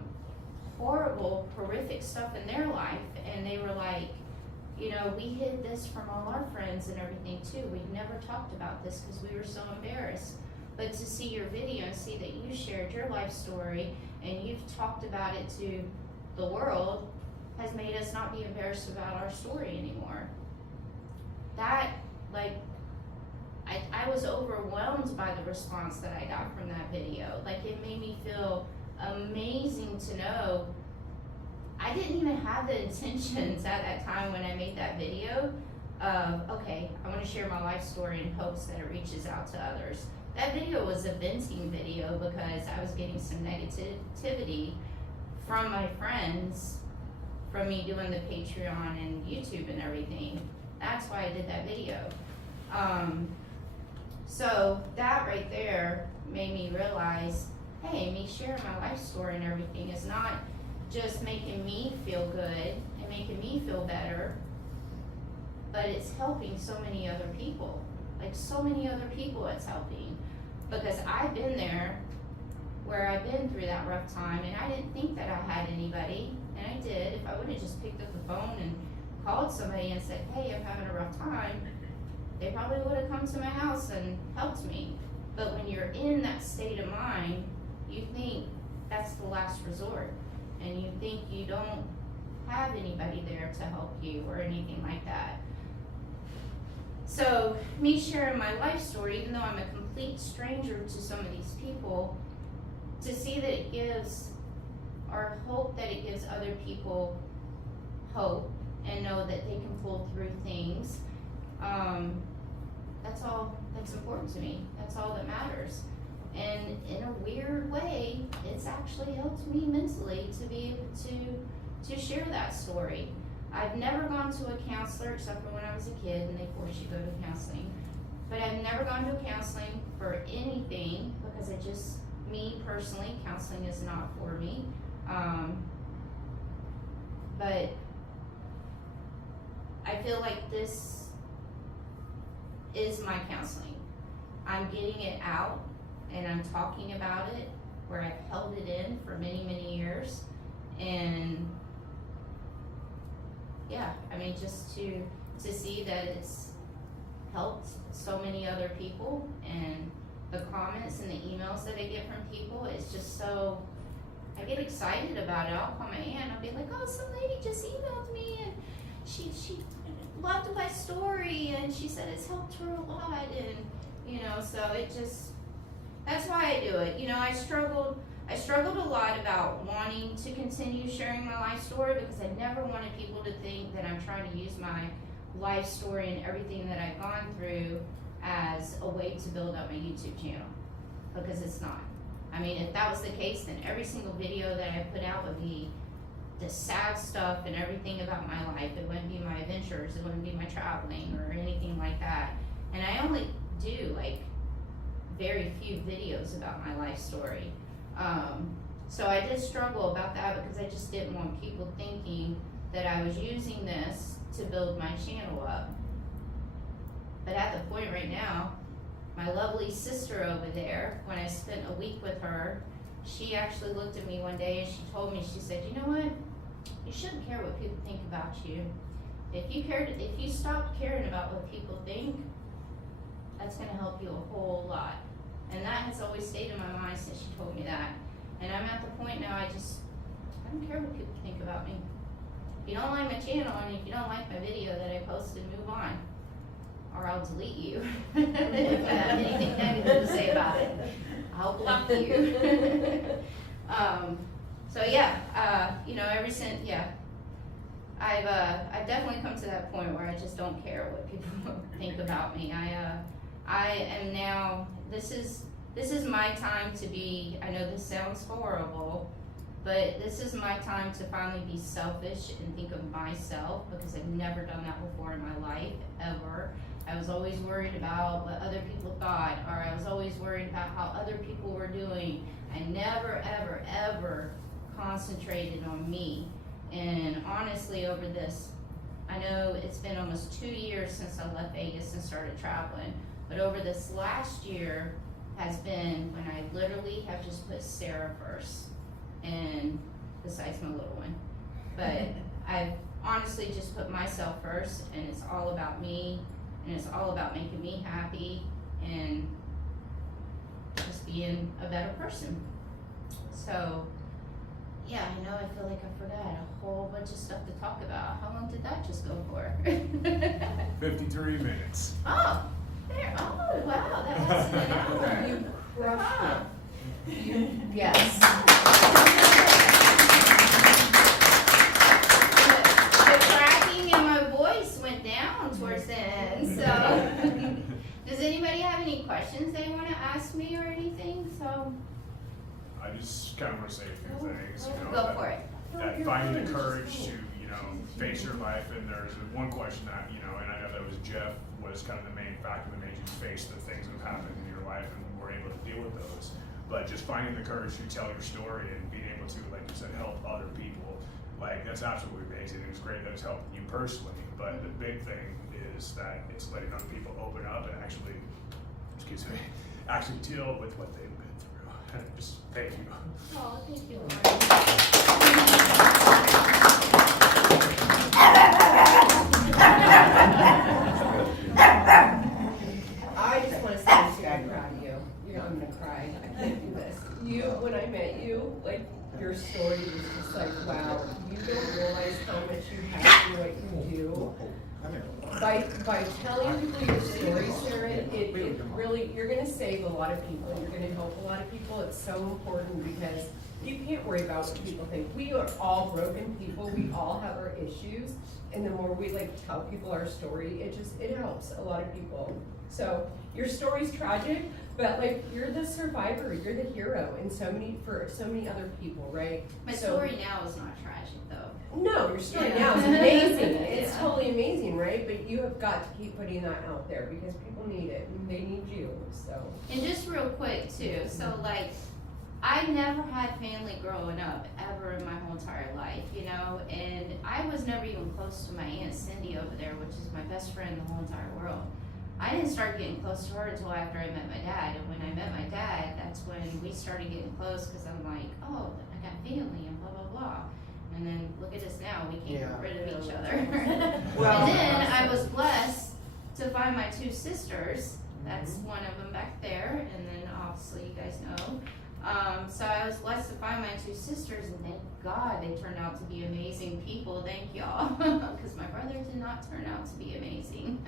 horrible, horrific stuff in their life, and they were like, you know, we hid this from all our friends and everything too. We never talked about this because we were so embarrassed. But to see your video and see that you shared your life story and you've talked about it to the world has made us not be embarrassed about our story anymore. That, like, I was overwhelmed by the response that I got from that video. Like, it made me feel amazing to know I didn't even have the intentions at that time when I made that video of, okay, I want to share my life story in hopes that it reaches out to others. That video was a venting video because I was getting some negativity from my friends from me doing the Patreon and YouTube and everything. That's why I did that video. So that right there made me realize, hey, me sharing my life story and everything is not just making me feel good and making me feel better, but it's helping so many other people. Like, so many other people it's helping. Because I've been there where I've been through that rough time, and I didn't think that I had anybody, and I did. If I would have just picked up the phone and called somebody and said, hey, I'm having a rough time, they probably would have come to my house and helped me. But when you're in that state of mind, you think that's the last resort, and you think you don't have anybody there to help you or anything like that. So me sharing my life story, even though I'm a complete stranger to some of these people, to see that it gives, or hope that it gives other people hope and know that they can pull through things, that's all that's important to me. That's all that matters. And in a weird way, it's actually helped me mentally to be able to share that story. I've never gone to a counselor except for when I was a kid and they forced you to go to counseling. But I've never gone to counseling for anything because me personally, counseling is not for me. But I feel like this is my counseling. I'm getting it out and I'm talking about it where I've held it in for many, many years. And yeah, I mean, just to see that it's helped so many other people, and the comments and the emails that I get from people, it's just so, I get excited about it. I'll call my aunt, I'll be like, oh, some lady just emailed me and she loved my story and she said it's helped her a lot, and you know, so it just, that's why I do it. You know, I struggled a lot about wanting to continue sharing my life story because I never wanted people to think that I'm trying to use my life story and everything that I've gone through as a way to build up my YouTube channel, because it's not. I mean, if that was the case, then every single video that I put out would be the sad stuff and everything about my life. It wouldn't be my adventures, it wouldn't be my traveling or anything like that. And I only do like very few videos about my life story. So I did struggle about that because I just didn't want people thinking that I was using this to build my channel up. But at the point right now, my lovely sister over there, when I spent a week with her, she actually looked at me one day and she told me, she said, you know what? You shouldn't care what people think about you. If you stop caring about what people think, that's gonna help you a whole lot. And that has always stayed in my mind since she told me that. And I'm at the point now, I don't care what people think about me. If you don't like my channel and if you don't like my video that I posted, move on. Or I'll delete you. If I have anything negative to say about it, I'll block you. So yeah, you know, ever since, yeah, I've definitely come to that point where I just don't care what people think about me. I am now, this is my time to be, I know this sounds horrible, but this is my time to finally be selfish and think of myself, because I've never done that before in my life, ever. I was always worried about what other people thought, or I was always worried about how other people were doing. I never, ever, ever concentrated on me. And honestly, over this, I know it's been almost 2 years since I left Vegas and started traveling, but over this last year has been when I literally have just put Sarah first, and besides my little one. But I've honestly just put myself first, and it's all about me, and it's all about making me happy and just being a better person. So yeah, I know, I feel like I forgot a whole bunch of stuff to talk about. How long did that just go for? 53 minutes. Oh, there, oh, wow, that lasted an hour. You crushed it. Yes. The cracking in my voice went down towards the end, so. Does anybody have any questions they want to ask me or anything? So. I just kind of want to say a few things. Go for it. That finding the courage to, face your life. And there's one question that, and I know that was Jeff was kind of the main factor that made you face the things that have happened in your life and were able to deal with those. But just finding the courage to tell your story and being able to, like you said, help other people, like that's absolutely amazing. It's great that it's helping you personally, but the big thing is that it's letting other people open up and actually deal with what they've been through. And just thank you. Oh, thank you, I just want to say to you, I'm proud of you. I'm gonna cry. I can't do this. When I met you, like your story was just like, wow. You don't realize how much you have to what you do. By telling people your story, Sarah, it really, you're gonna save a lot of people. You're gonna help a lot of people. It's so important because you can't worry about what people think. We are all broken people. We all have our issues. And the more we tell people our story, it helps a lot of people. So your story's tragic, but you're the survivor, you're the hero for so many other people, right? My story now is not tragic though. No, your story now is amazing. It's totally amazing, right? But you have got to keep putting that out there because people need it and they need you. So. And just real quick too, so I never had family growing up ever in my whole entire life, and I was never even close to my Aunt Cindy over there, which is my best friend in the whole entire world. I didn't start getting close to her until after I met my dad, and when I met my dad, that's when we started getting close because I'm like, oh, I got family and blah, blah, blah. And then look at us now, we can't get rid of each other. And then I was blessed to find my two sisters. That's one of them back there, and then obviously you guys know. So I was blessed to find my two sisters, and thank God they turned out to be amazing people. Thank y'all, because my brother did not turn out to be amazing.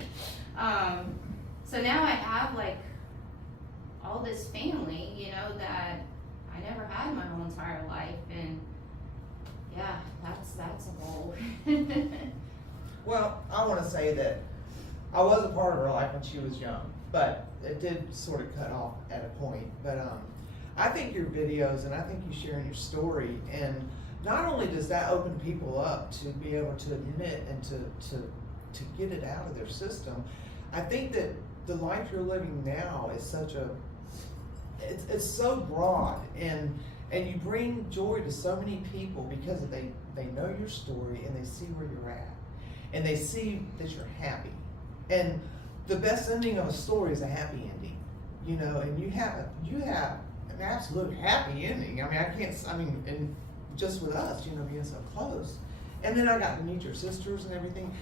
So now I have all this family, that I never had my whole entire life, and yeah, that's a whole. Well, I want to say that I was a part of her life when she was young, but it did sort of cut off at a point. But I think your videos and I think you sharing your story, and not only does that open people up to be able to admit and to get it out of their system, I think that the life you're living now is it's so broad, and you bring joy to so many people because they know your story and they see where you're at, and they see that you're happy. And the best ending of a story is a happy ending, and you have an absolute happy ending. And just with us, being so close. And then I got to meet your sisters and everything.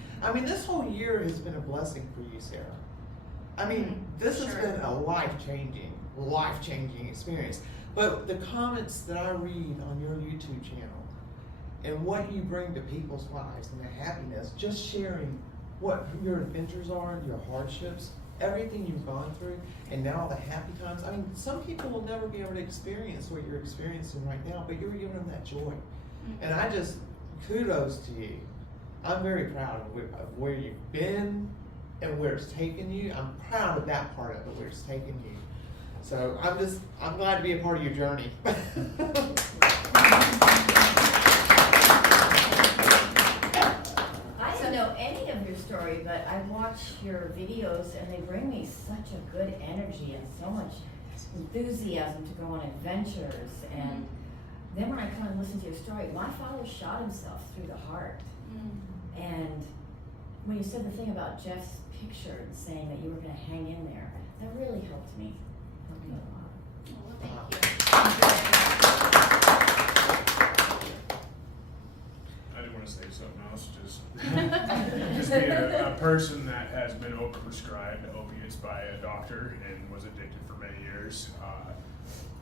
This whole year has been a blessing for you, Sarah. This has been a life-changing experience. But the comments that I read on your YouTube channel and what you bring to people's lives and the happiness, just sharing what your adventures are, your hardships, everything you've gone through, and now the happy times. Some people will never be able to experience what you're experiencing right now, but you're giving them that joy. And I just, kudos to you. I'm very proud of where you've been and where it's taken you. I'm proud of that part of it, where it's taken you. So I'm glad to be a part of your journey. I didn't know any of your story story, but I watch your videos and they bring me such a good energy and so much enthusiasm to go on adventures. And then when I come and listen to your story, my father shot himself through the heart. And when you said the thing about Jeff's picture and saying that you were going to hang in there, that really helped me. Helped me a lot. Well, thank you. I didn't want to say something else, just being a person that has been overprescribed opiates by a doctor and was addicted for many years.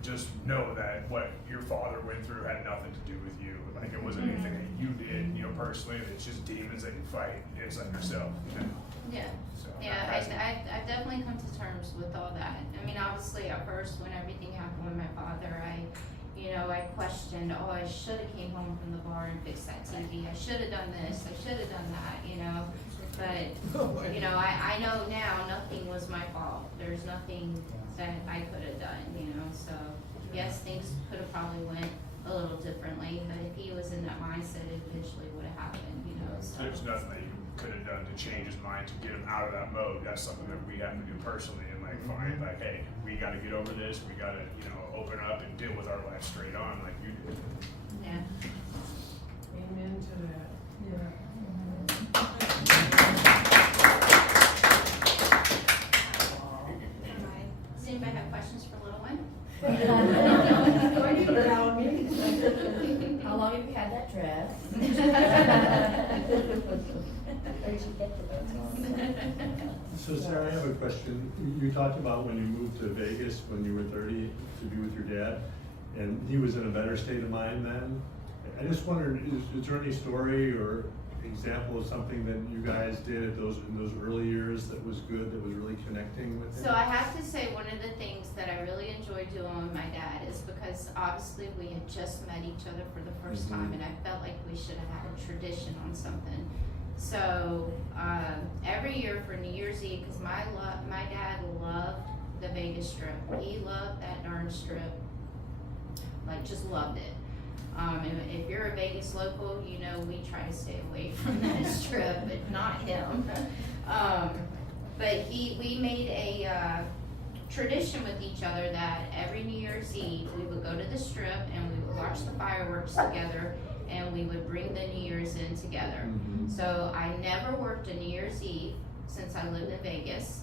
Just know that what your father went through had nothing to do with you. Like, it wasn't anything that you did, you know, personally. It's just demons that you fight inside yourself, you know? Yeah. So, Yeah, that's- I've definitely come to terms with all that. I mean, obviously, at first, when everything happened with my father, I questioned, oh, I should have came home from the bar and fixed that TV. I should have done this. I should have done that, you know. But, you know, I know now nothing was my fault. There's nothing that I could have done, you know. So, yes, things could have probably went a little differently, but if he was in that mindset, it eventually would have happened, you know. So. There's nothing that you could have done to change his mind to get him out of that mode. That's something that we have to do personally and like find like, hey, we got to get over this. We got to, you know, open up and deal with our life straight on like you did. Yeah. Amen to that. Yeah. Does anybody have questions for little one? How long have you had that dress? So Sarah, I have a question. You talked about when you moved to Vegas when you were 30 to be with your dad, and he was in a better state of mind then. I just wondered, is there any story or example of something that you guys did in those early years that was good, that was really connecting with him? So I have to say, one of the things that I really enjoyed doing with my dad is because obviously we had just met each other for the first time, and I felt like we should have had a tradition on something. So every year for New Year's Eve, because my dad loved the Vegas Strip. He loved that darn strip, like just loved it. And if you're a Vegas local, you know we try to stay away from that strip, but not him. But we made a tradition with each other that every New Year's Eve we would go to the strip and we would watch the fireworks together, and we would bring the New Year's in together. So I never worked a New Year's Eve since I lived in Vegas.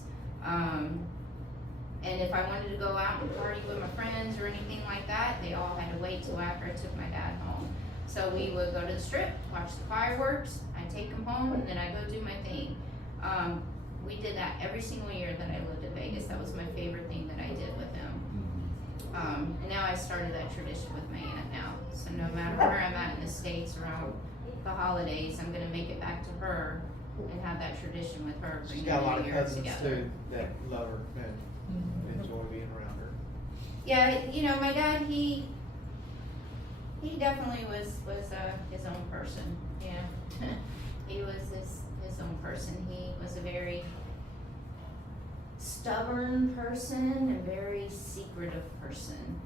And if I wanted to go out and party with my friends or anything like that, they all had to wait till after I took my dad home. So we would go to the strip, watch the fireworks, I'd take him home, and then I'd go do my thing. We did that every single year that I lived in Vegas. That was my favorite thing that I did with him. And now I started that tradition with my aunt now. So no matter where I'm at in the States around the holidays, I'm gonna make it back to her and have that tradition with her, She's bringing got a lot the of New Year's cousins together. too that love her and enjoy being around her. Yeah, you know, my dad, he definitely was his own person. Yeah, he was his own person. He was a very stubborn person and very secretive person.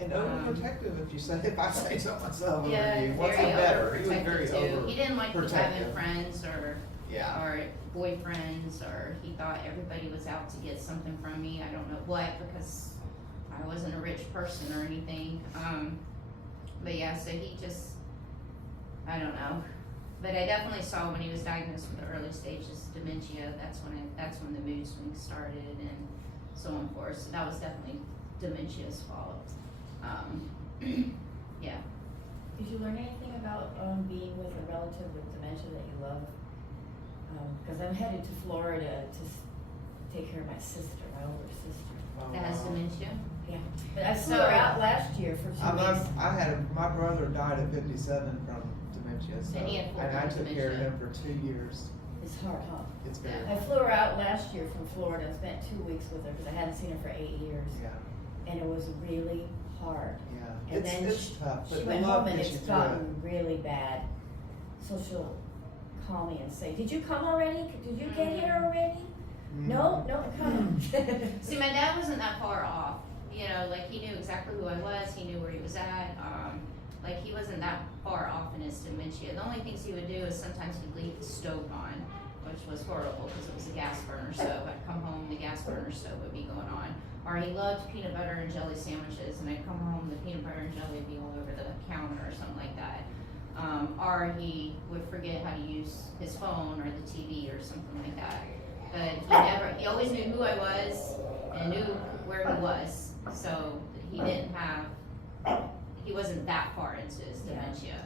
And overprotective, if I say so myself. over Yeah, you. What's very better? He was very overprotective too. He didn't like people having overprotective. friends or Yeah. boyfriends, or he thought everybody was out to get something from me. I don't know what, because I wasn't a rich person or anything. But yeah, so he just, I don't know. But I definitely saw when he was diagnosed with the early stages of dementia, that's when the mood swings started and so on forth. So that was definitely dementia's fault. Yeah. Did you learn anything about being with a relative with dementia that you love? Because I'm headed to Florida to take care of my sister, my older sister. That has dementia. Yeah, but I flew her out last year for 2 weeks. My brother died at 57 from dementia, so, And he had and I full-blown took care of dementia. him for 2 years. It's hard, huh? It's very I hard. flew her out last year from Florida and spent 2 weeks with her because I hadn't seen her for 8 years. Yeah, And it was really hard. yeah. And then It's tough, but She the went love home and gets it's you through it. gotten really bad. So she'll call me and say, "Did you come already? Did you get here already?" No, I'm coming. See, my dad wasn't that far off. You know, like he knew exactly who I was. He knew where he was at. Like he wasn't that far off in his dementia. The only things he would do is sometimes he'd leave the stove on, which was horrible because it was a gas burner stove. I'd come home, the gas burner stove would be going on. Or he loved peanut butter and jelly sandwiches, and I'd come home, the peanut butter and jelly would be all over the counter or something like that. Or he would forget how to use his phone or the TV or something like that. But he always knew who I was and knew where he was. So he wasn't that far into his dementia.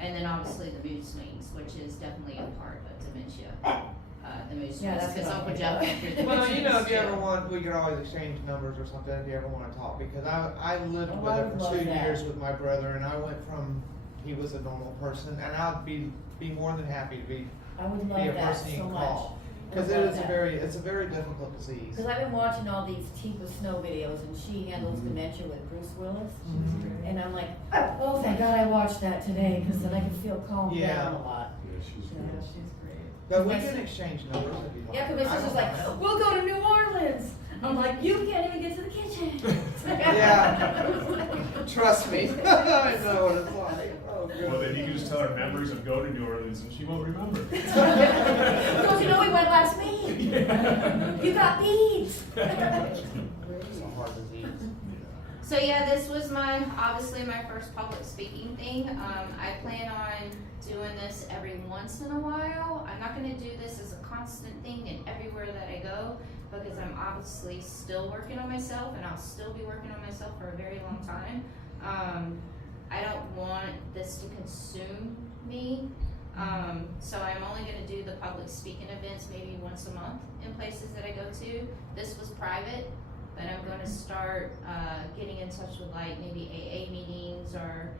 And then obviously the mood swings, which is definitely a part of dementia. The mood swings, that's because what Uncle I'm Jeff went through the Well, mood you know, swings if you too. ever want, we could always exchange numbers or something if you ever want to talk, because I lived Oh, with I it would for love 2 that. years with my brother, and I went from, he was a normal person, and I'd be more than happy to be I would a love that person you so can much. call. I Because would it love is that. it's a very difficult disease. Because I've been watching all these Teeth with Snow videos, and she handles dementia with Bruce Willis. Mhm. And I'm like, oh, thank God I watched that today, because then I can feel calmed Yeah. down a lot. Yeah, she's Yeah, good. she's great. But we My can sis- exchange numbers if you like. Yeah, because my I sister's don't like, mind. we'll go to New Orleans. I'm like, you can't even get to the kitchen. Yeah. Trust me, I know what it's like. Oh, Well, then you can just tell her memories of going to New Orleans and she won't remember. Don't you know we went last week? You got beads. It's a hard disease. So yeah, this was obviously my first public speaking thing. I plan on doing this every once in a while. I'm not gonna do this as a constant thing and everywhere that I go, because I'm obviously still working on myself, and I'll still be working on myself for a very long time. I don't want this to consume me. So I'm only gonna do the public speaking events maybe once a month in places that I go to. This was private, but I'm gonna start getting in touch with like maybe AA meetings or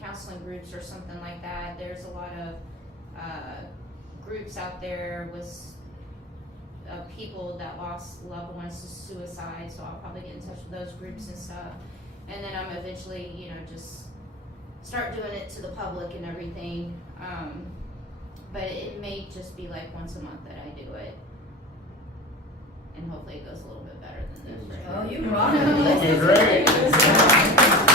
counseling groups or something like that. There's a lot of groups out there with people that lost loved ones to suicide, so I'll probably get in touch with those groups and stuff. And then I'm eventually, just start doing it to the public and everything. But it may just be like once a month that I do it. And hopefully it goes a little bit better than this, right? Oh, you rock it. Great.